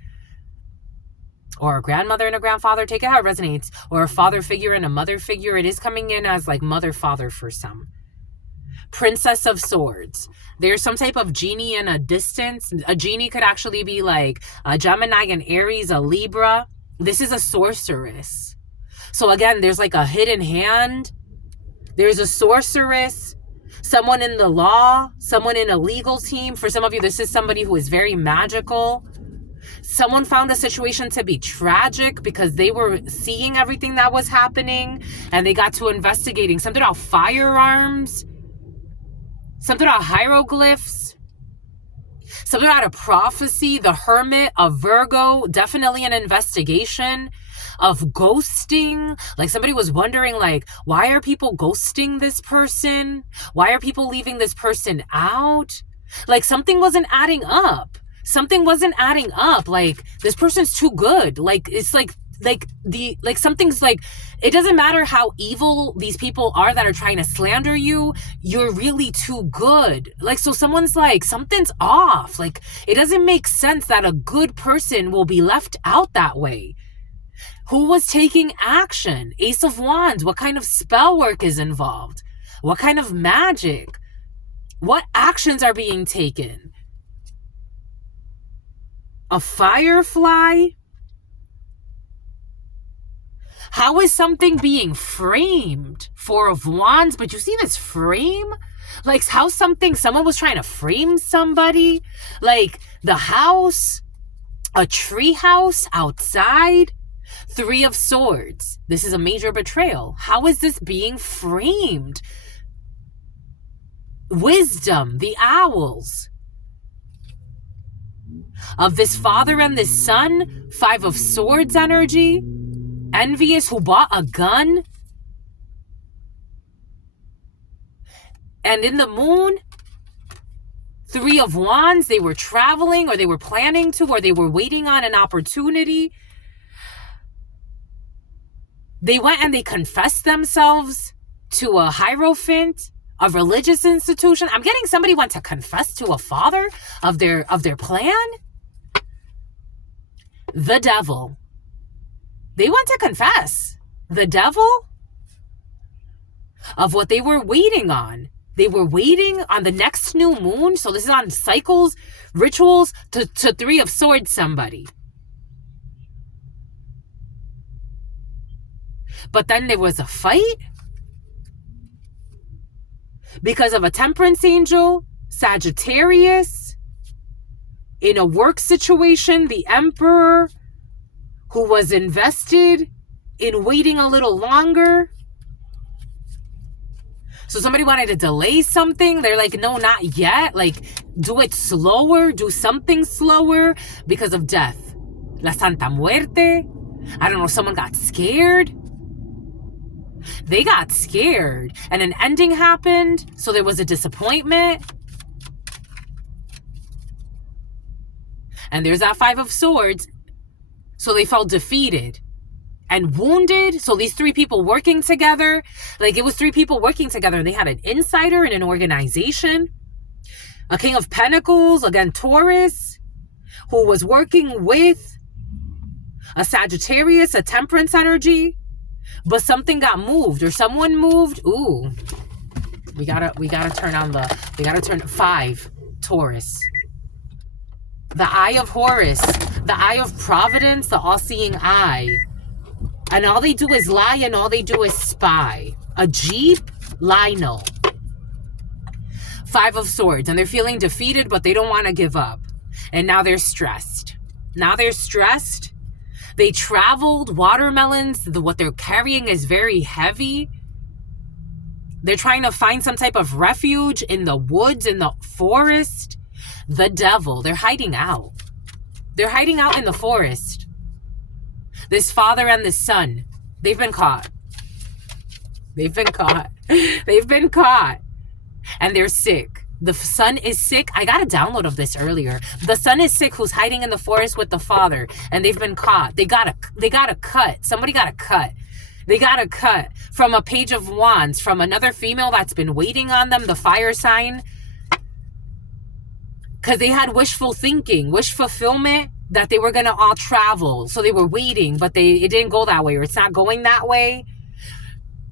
Or a grandmother and a grandfather. Take it how it resonates. Or a father figure and a mother figure. It is coming in as like mother-father for some. Princess of Swords. There's some type of genie in a distance. A genie could actually be like a Gemini, an Aries, a Libra. This is a sorceress. So again, there's like a hidden hand. There's a sorceress. Someone in the law. Someone in a legal team. For some of you, this is somebody who is very magical. Someone found a situation to be tragic because they were seeing everything that was happening. And they got to investigating. Something about firearms. Something about hieroglyphs. Something about a prophecy. The Hermit, a Virgo. Definitely an investigation of ghosting. Like somebody was wondering like, why are people ghosting this person? Why are people leaving this person out? Like something wasn't adding up. Something wasn't adding up. Like this person's too good. Like it's like something's like, it doesn't matter how evil these people are that are trying to slander you, you're really too good. Like, so someone's like, something's off. Like, it doesn't make sense that a good person will be left out that way. Who was taking action? Ace of Wands. What kind of spell work is involved? What kind of magic? What actions are being taken? A firefly? How is something being framed? Four of Wands, but you see this frame? Like how someone was trying to frame somebody? Like the house, a tree house outside. 3 of Swords. This is a major betrayal. How is this being framed? Wisdom, the owls. Of this father and this son, 5 of Swords energy. Envious who bought a gun. And in the Moon, 3 of Wands, they were traveling or they were planning to or they were waiting on an opportunity. They went and they confessed themselves to a hierophant, a religious institution. I'm getting somebody went to confess to a father of their plan. The devil. They went to confess. The devil of what they were waiting on. They were waiting on the next new moon. So this is on cycles, rituals to 3 of Swords somebody. But then there was a fight because of a Temperance angel, Sagittarius, in a work situation, the Emperor, who was invested in waiting a little longer. So somebody wanted to delay something. They're like, no, not yet. Like, do it slower. Do something slower because of death. La Santa Muerte. I don't know. Someone got scared. They got scared. And an ending happened. So there was a disappointment. And there's that Five of Swords. So they felt defeated and wounded. So these three people working together, like it was three people working together. They had an insider in an organization, a King of Pentacles, again, Taurus, who was working with a Sagittarius, a Temperance energy, but something got moved or someone moved. Ooh, we gotta turn 5, Taurus. The Eye of Horus, the Eye of Providence, the all-seeing eye. And all they do is lie and all they do is spy. A Jeep, Lionel. 5 of Swords. And they're feeling defeated, but they don't want to give up. And now they're stressed. They traveled, watermelons. What they're carrying is very heavy. They're trying to find some type of refuge in the woods, in the forest. The Devil. They're hiding out. They're hiding out in the forest. This father and this son, they've been caught. They've been caught. And they're sick. The son is sick. I got a download of this earlier. The son is sick who's hiding in the forest with the father. And they've been caught. They got a cut. Somebody got a cut. They got a cut from a Page of Wands, from another female that's been waiting on them, the fire sign. Because they had wishful thinking, wish fulfillment, that they were going to all travel. So they were waiting, but it didn't go that way, or it's not going that way.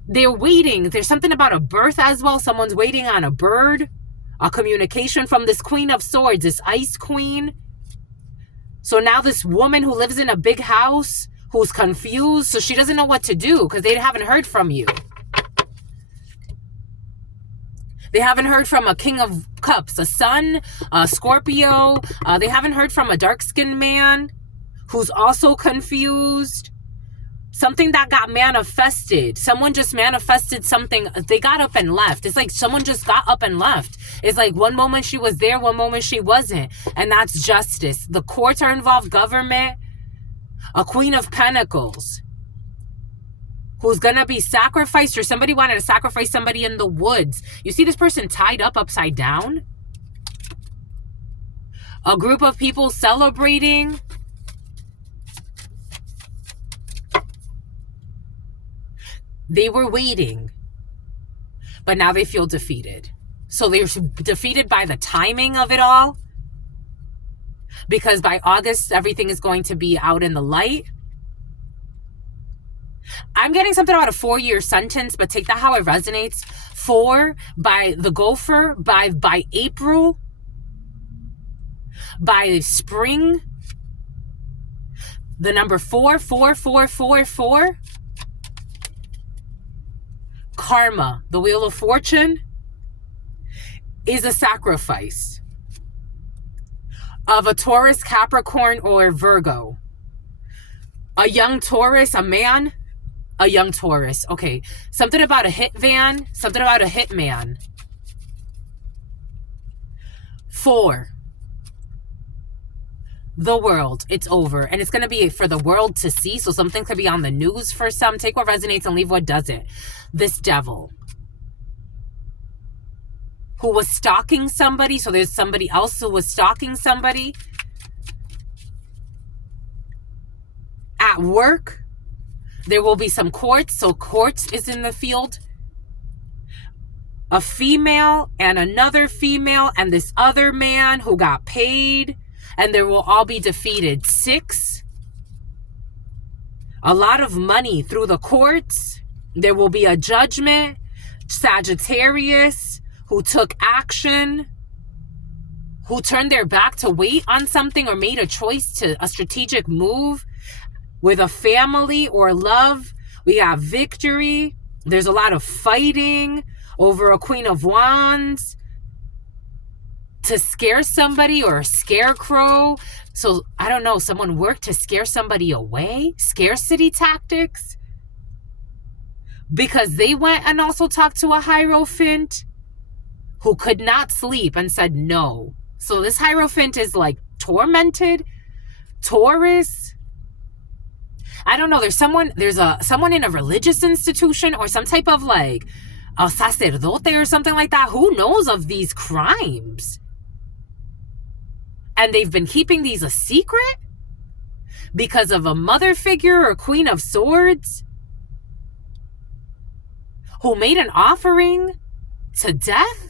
They're waiting. There's something about a birth as well. Someone's waiting on a bird, a communication from this Queen of Swords, this Ice Queen. So now this woman who lives in a big house, who's confused, so she doesn't know what to do because they haven't heard from you. They haven't heard from a King of Cups, a Sun, a Scorpio. They haven't heard from a dark-skinned man who's also confused. Something that got manifested. Someone just manifested something. They got up and left. It's like someone just got up and left. It's like one moment she was there, one moment she wasn't. And that's justice. The courts are involved, government. A Queen of Pentacles who's going to be sacrificed, or somebody wanted to sacrifice somebody in the woods. You see this person tied up upside down? A group of people celebrating. They were waiting, but now they feel defeated. So they're defeated by the timing of it all, because by August, everything is going to be out in the light. I'm getting something about a 4-year sentence, but take that how it resonates. 4 by the gopher, by April, by spring, the number 4, 4, 4, 4, 4. Karma, the Wheel of Fortune, is a sacrifice of a Taurus, Capricorn, or Virgo. A young Taurus, a man, a young Taurus. Okay, something about a hit van, something about a hitman. 4. The world, it's over. And it's going to be for the world to see. So something could be on the news for some. Take what resonates and leave what doesn't. This devil who was stalking somebody. So there's somebody else who was stalking somebody. At work, there will be some courts. So courts is in the field. A female and another female and this other man who got paid. And there will all be defeated. 6. A lot of money through the courts. There will be a judgment. Sagittarius who took action, who turned their back to wait on something or made a choice to a strategic move with a family or love. We have victory. There's a lot of fighting over a Queen of Wands to scare somebody, or a scarecrow. So I don't know, someone worked to scare somebody away. Scarcity tactics. because they went and also talked to a Hierophant who could not sleep and said no. So this Hierophant is like tormented. Taurus. I don't know. There's someone in a religious institution or some type of like a sacerdote or something like that who knows of these crimes. And they've been keeping these a secret because of a mother figure or Queen of Swords who made an offering to death.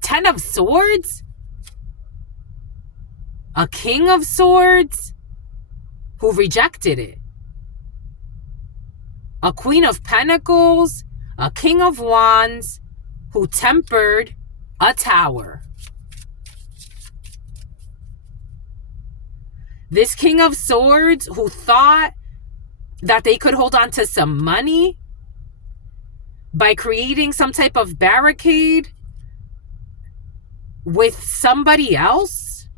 10 of Swords. A King of Swords who rejected it. A Queen of Pentacles, a King of Wands who tempered a Tower. This King of Swords who thought that they could hold on to some money by creating some type of barricade with somebody else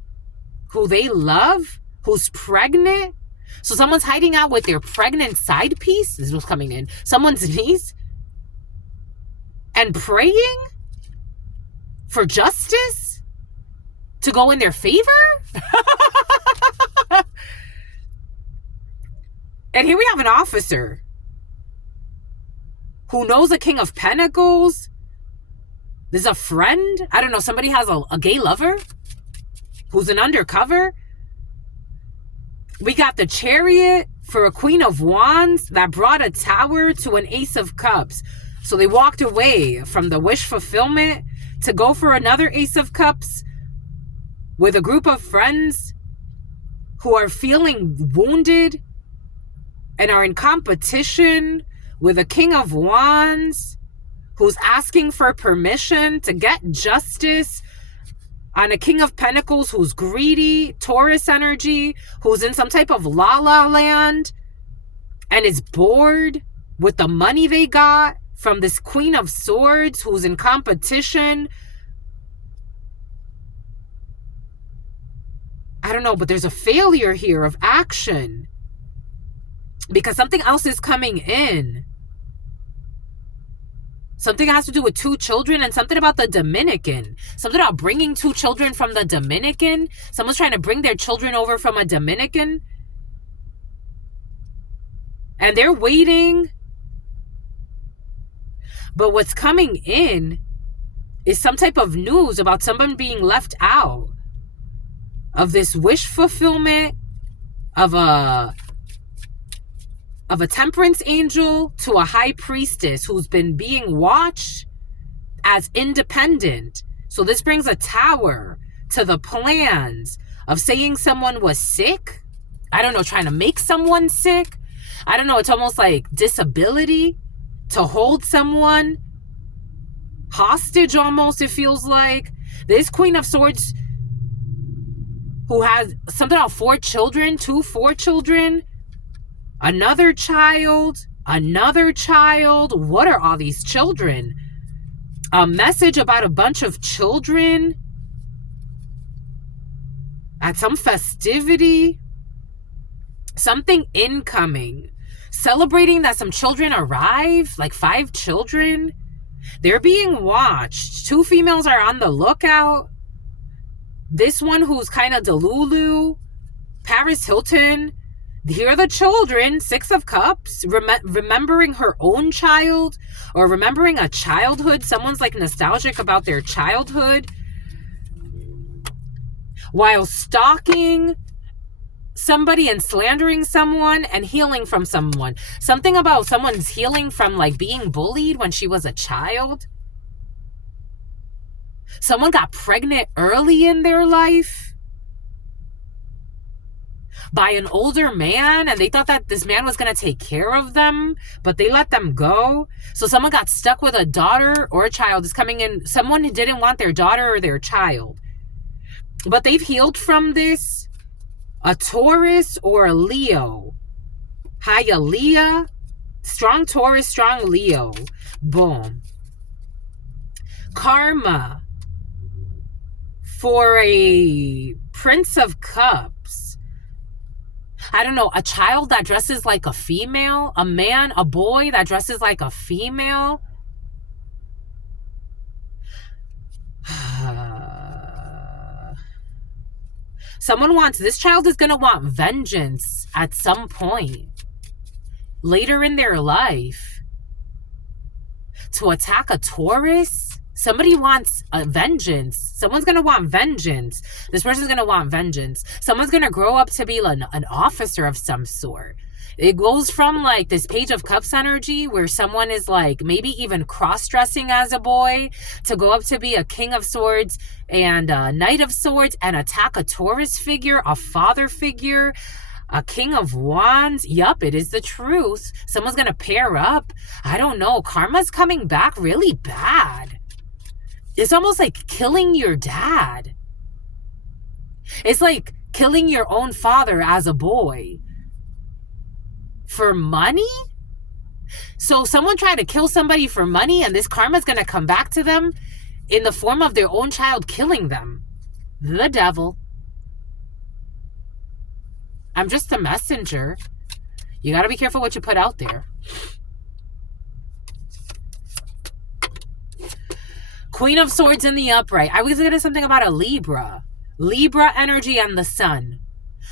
who they love, who's pregnant. So someone's hiding out with their pregnant side piece. This is what's coming in. Someone's niece. And praying for justice to go in their favor. And here we have an officer who knows a King of Pentacles. There's a friend. I don't know. Somebody has a gay lover who's an undercover. We got the Chariot for a Queen of Wands that brought a Tower to an Ace of Cups. So they walked away from the wish fulfillment to go for another Ace of Cups with a group of friends who are feeling wounded and are in competition with a King of Wands who's asking for permission to get justice on a King of Pentacles who's greedy, Taurus energy, who's in some type of la-la land and is bored with the money they got from this Queen of Swords who's in competition. I don't know, but there's a failure here of action because something else is coming in. Something has to do with 2 children and something about the Dominican. Something about bringing 2 children from the Dominican. Someone's trying to bring their children over from a Dominican. And they're waiting. But what's coming in is some type of news about someone being left out of this wish fulfillment of a temperance angel to a high priestess who's been being watched as independent. So this brings a Tower to the plans of saying someone was sick. I don't know, trying to make someone sick. I don't know, it's almost like disability to hold someone hostage almost, it feels like. This Queen of Swords who has something about 4 children, 4 children. Another child. What are all these children? A message about a bunch of children at some festivity. Something incoming. Celebrating that some children arrive, like 5 children. They're being watched. 2 females are on the lookout. This one who's kind of Delulu. Paris Hilton. Here are the children, 6 of Cups, remembering her own child or remembering a childhood. Someone's like nostalgic about their childhood while stalking somebody and slandering someone and healing from someone. Something about someone's healing from like being bullied when she was a child. Someone got pregnant early in their life by an older man, and they thought that this man was going to take care of them, but they let them go. So someone got stuck with a daughter or a child is coming in. Someone who didn't want their daughter or their child, but they've healed from this. A Taurus or a Leo. Hialeah. Strong Taurus, strong Leo. Boom. Karma for a Prince of Cups. I don't know, a child that dresses like a female, a man, a boy that dresses like a female. This child is going to want vengeance at some point later in their life to attack a Taurus. Somebody wants a vengeance. Someone's going to want vengeance. This person's going to want vengeance. Someone's going to grow up to be an officer of some sort. It goes from like this Page of Cups energy where someone is like maybe even cross-dressing as a boy to go up to be a King of Swords and a Knight of Swords and attack a Taurus figure, a father figure, a King of Wands. Yup, it is the truth. Someone's going to pair up. I don't know. Karma's coming back really bad. It's almost like killing your dad. It's like killing your own father as a boy. For money? So someone tried to kill somebody for money and this karma is going to come back to them in the form of their own child killing them. The devil. I'm just a messenger. You got to be careful what you put out there. Queen of Swords in the upright. I was going to say something about a Libra. Libra energy and the sun.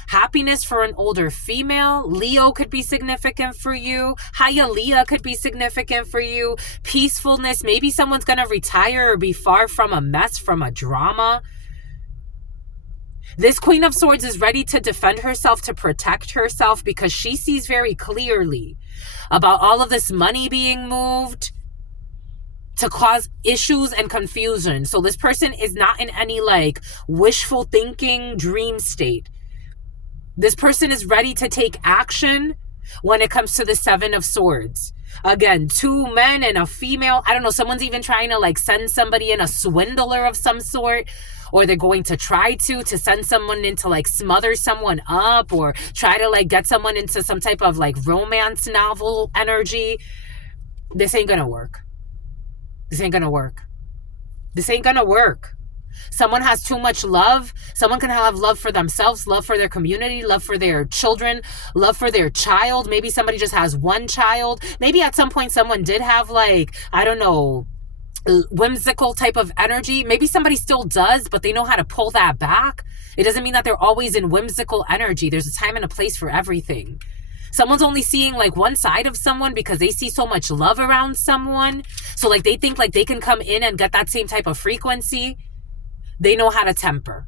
Happiness for an older female. Leo could be significant for you. Hialeah could be significant for you. Peacefulness. Maybe someone's going to retire or be far from a mess, from a drama. This Queen of Swords is ready to defend herself, to protect herself, because she sees very clearly about all of this money being moved to cause issues and confusion. So this person is not in any like wishful thinking dream state. This person is ready to take action when it comes to the Seven of Swords. Again, two men and a female. I don't know, someone's even trying to like send somebody in, a swindler of some sort, or they're going to try to send someone in to like smother someone up, or try to like get someone into some type of like romance novel energy. This ain't gonna work. This ain't gonna work. This ain't gonna work. Someone has too much love. Someone can have love for themselves, love for their community, love for their children, love for their child. Maybe somebody just has one child. Maybe at some point someone did have like, I don't know, whimsical type of energy. Maybe somebody still does, but they know how to pull that back. It doesn't mean that they're always in whimsical energy. There's a time and a place for everything. Someone's only seeing like one side of someone because they see so much love around someone. So like they think like they can come in and get that same type of frequency. They know how to temper.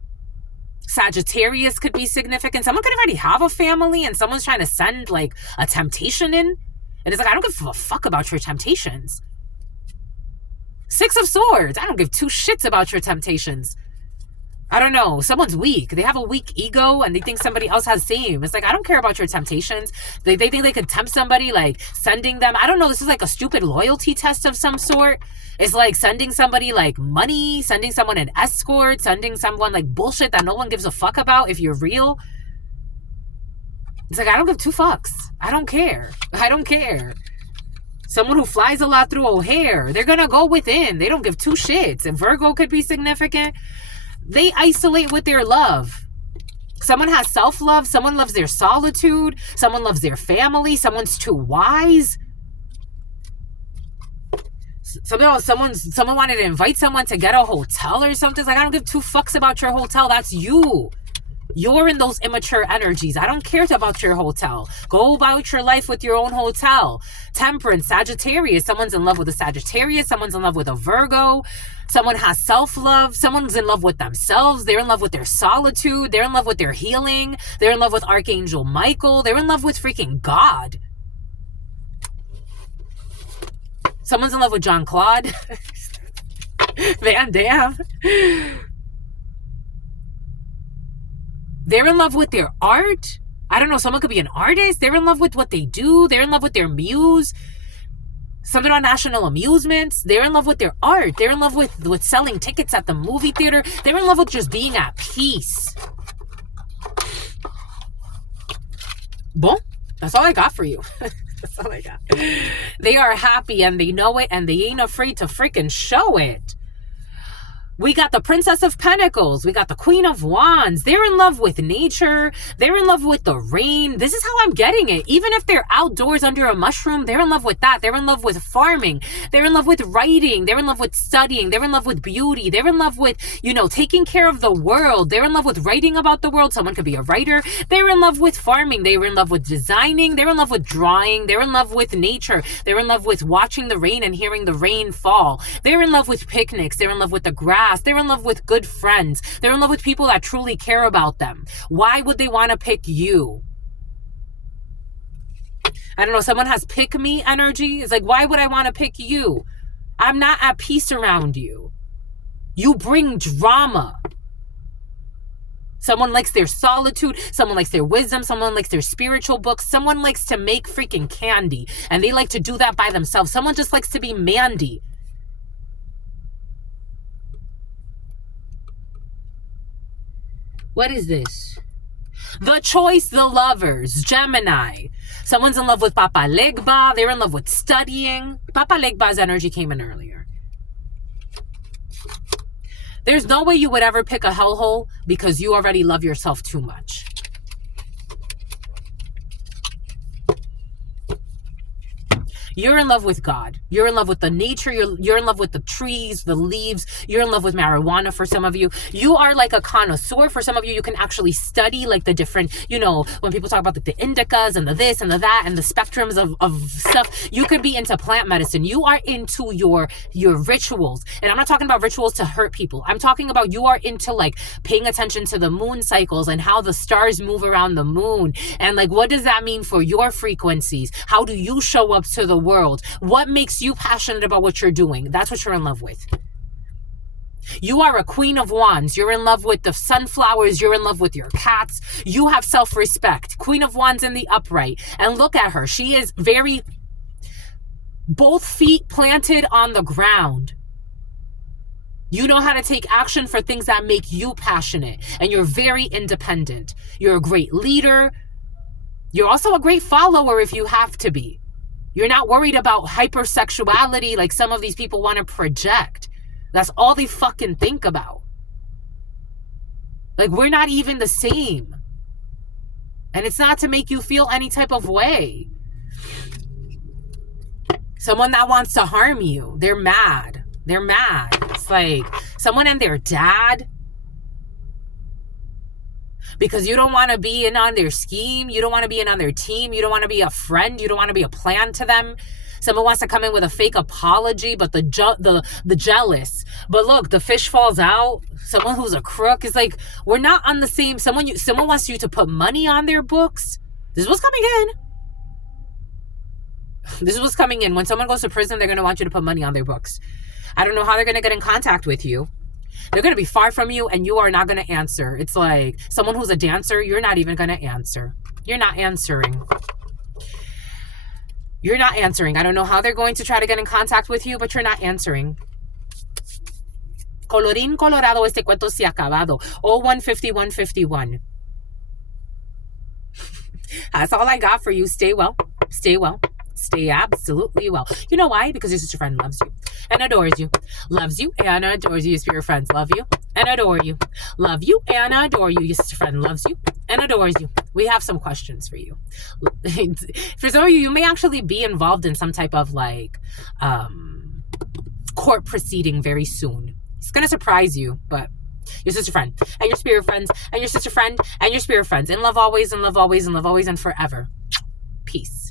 Sagittarius could be significant. Someone could already have a family and someone's trying to send like a temptation in. And it's like, I don't give a fuck about your temptations. Six of Swords. I don't give two shits about your temptations. I don't know. Someone's weak. They have a weak ego and they think somebody else has same. It's like, I don't care about your temptations. They think they could tempt somebody, like sending them. I don't know. This is like a stupid loyalty test of some sort. It's like sending somebody like money, sending someone an escort, sending someone like bullshit that no one gives a fuck about if you're real. It's like, I don't give two fucks. I don't care. I don't care. Someone who flies a lot through O'Hare, they're going to go within. They don't give two shits. And Virgo could be significant. They isolate with their love. Someone has self-love. Someone loves their solitude. Someone loves their family. Someone's too wise. Someone wanted to invite someone to get a hotel or something. It's like, I don't give two fucks about your hotel. That's you. You're in those immature energies. I don't care about your hotel. Go about your life with your own hotel. Temperance, Sagittarius. Someone's in love with a Sagittarius. Someone's in love with a Virgo. Someone has self-love. Someone's in love with themselves. They're in love with their solitude. They're in love with their healing. They're in love with Archangel Michael. They're in love with freaking God. Someone's in love with Jean-Claude Van Damme. They're in love with their art. I don't know, someone could be an artist. They're in love with what they do. They're in love with their muse. Something on National Amusements. They're in love with their art. They're in love with selling tickets at the movie theater. They're in love with just being at peace. Bon, that's all I got for you. That's all I got. They are happy and they know it and they ain't afraid to freaking show it. We got the Princess of Pentacles. We got the Queen of Wands. They're in love with nature. They're in love with the rain. This is how I'm getting it. Even if they're outdoors under a mushroom, they're in love with that. They're in love with farming. They're in love with writing. They're in love with studying. They're in love with beauty. They're in love with, taking care of the world. They're in love with writing about the world. Someone could be a writer. They're in love with farming. They were in love with designing. They're in love with drawing. They're in love with nature. They're in love with watching the rain and hearing the rain fall. They're in love with picnics. They're in love with the grass. They're in love with good friends. They're in love with people that truly care about them. Why would they want to pick you? I don't know. Someone has pick me energy. It's like, why would I want to pick you? I'm not at peace around you. You bring drama. Someone likes their solitude. Someone likes their wisdom. Someone likes their spiritual books. Someone likes to make freaking candy. And they like to do that by themselves. Someone just likes to be Mandy. What is this? The Choice, the Lovers, Gemini. Someone's in love with Papa Legba. They're in love with studying. Papa Legba's energy came in earlier. There's no way you would ever pick a hellhole because you already love yourself too much. You're in love with God. You're in love with the nature. You're in love with the trees, the leaves. You're in love with marijuana for some of you. You are like a connoisseur. For some of you, you can actually study like the different, when people talk about the indicas and the this and the that and the spectrums of stuff, you could be into plant medicine. You are into your rituals. And I'm not talking about rituals to hurt people. I'm talking about you are into like paying attention to the moon cycles and how the stars move around the moon. And like, what does that mean for your frequencies? How do you show up to the world? What makes you passionate about what you're doing? That's what you're in love with. You are a Queen of Wands. You're in love with the sunflowers. You're in love with your cats. You have self-respect. Queen of Wands in the upright. And look at her. She is very, both feet planted on the ground. You know how to take action for things that make you passionate. And you're very independent. You're a great leader. You're also a great follower if you have to be. You're not worried about hypersexuality like some of these people want to project. That's all they fucking think about. Like, we're not even the same. And it's not to make you feel any type of way. Someone that wants to harm you, they're mad. They're mad. It's like someone and their dad. Because you don't want to be in on their scheme. You don't want to be in on their team. You don't want to be a friend. You don't want to be a plan to them. Someone wants to come in with a fake apology, but the jealous. But look, the fish falls out. Someone who's a crook is like, we're not on the same. Someone wants you to put money on their books. This is what's coming in. This is what's coming in. When someone goes to prison, they're going to want you to put money on their books. I don't know how they're going to get in contact with you. They're going to be far from you and you are not going to answer. It's like someone who's a dancer, you're not even going to answer. You're not answering. You're not answering. I don't know how they're going to try to get in contact with you, but you're not answering. Colorín colorado, este cuento se ha acabado. Oh, 150, 151. That's all I got for you. Stay well. Stay well. Stay absolutely well. You know why? Because your sister friend loves you and adores you. Loves you and adores you. Your spirit friends love you and adore you. Love you and adore you. Your sister friend loves you and adores you. We have some questions for you. For some of you, you may actually be involved in some type of like court proceeding very soon. It's going to surprise you, but your sister friend and your spirit friends and your sister friend and your spirit friends. In love always, in love always, in love always, and forever. Peace.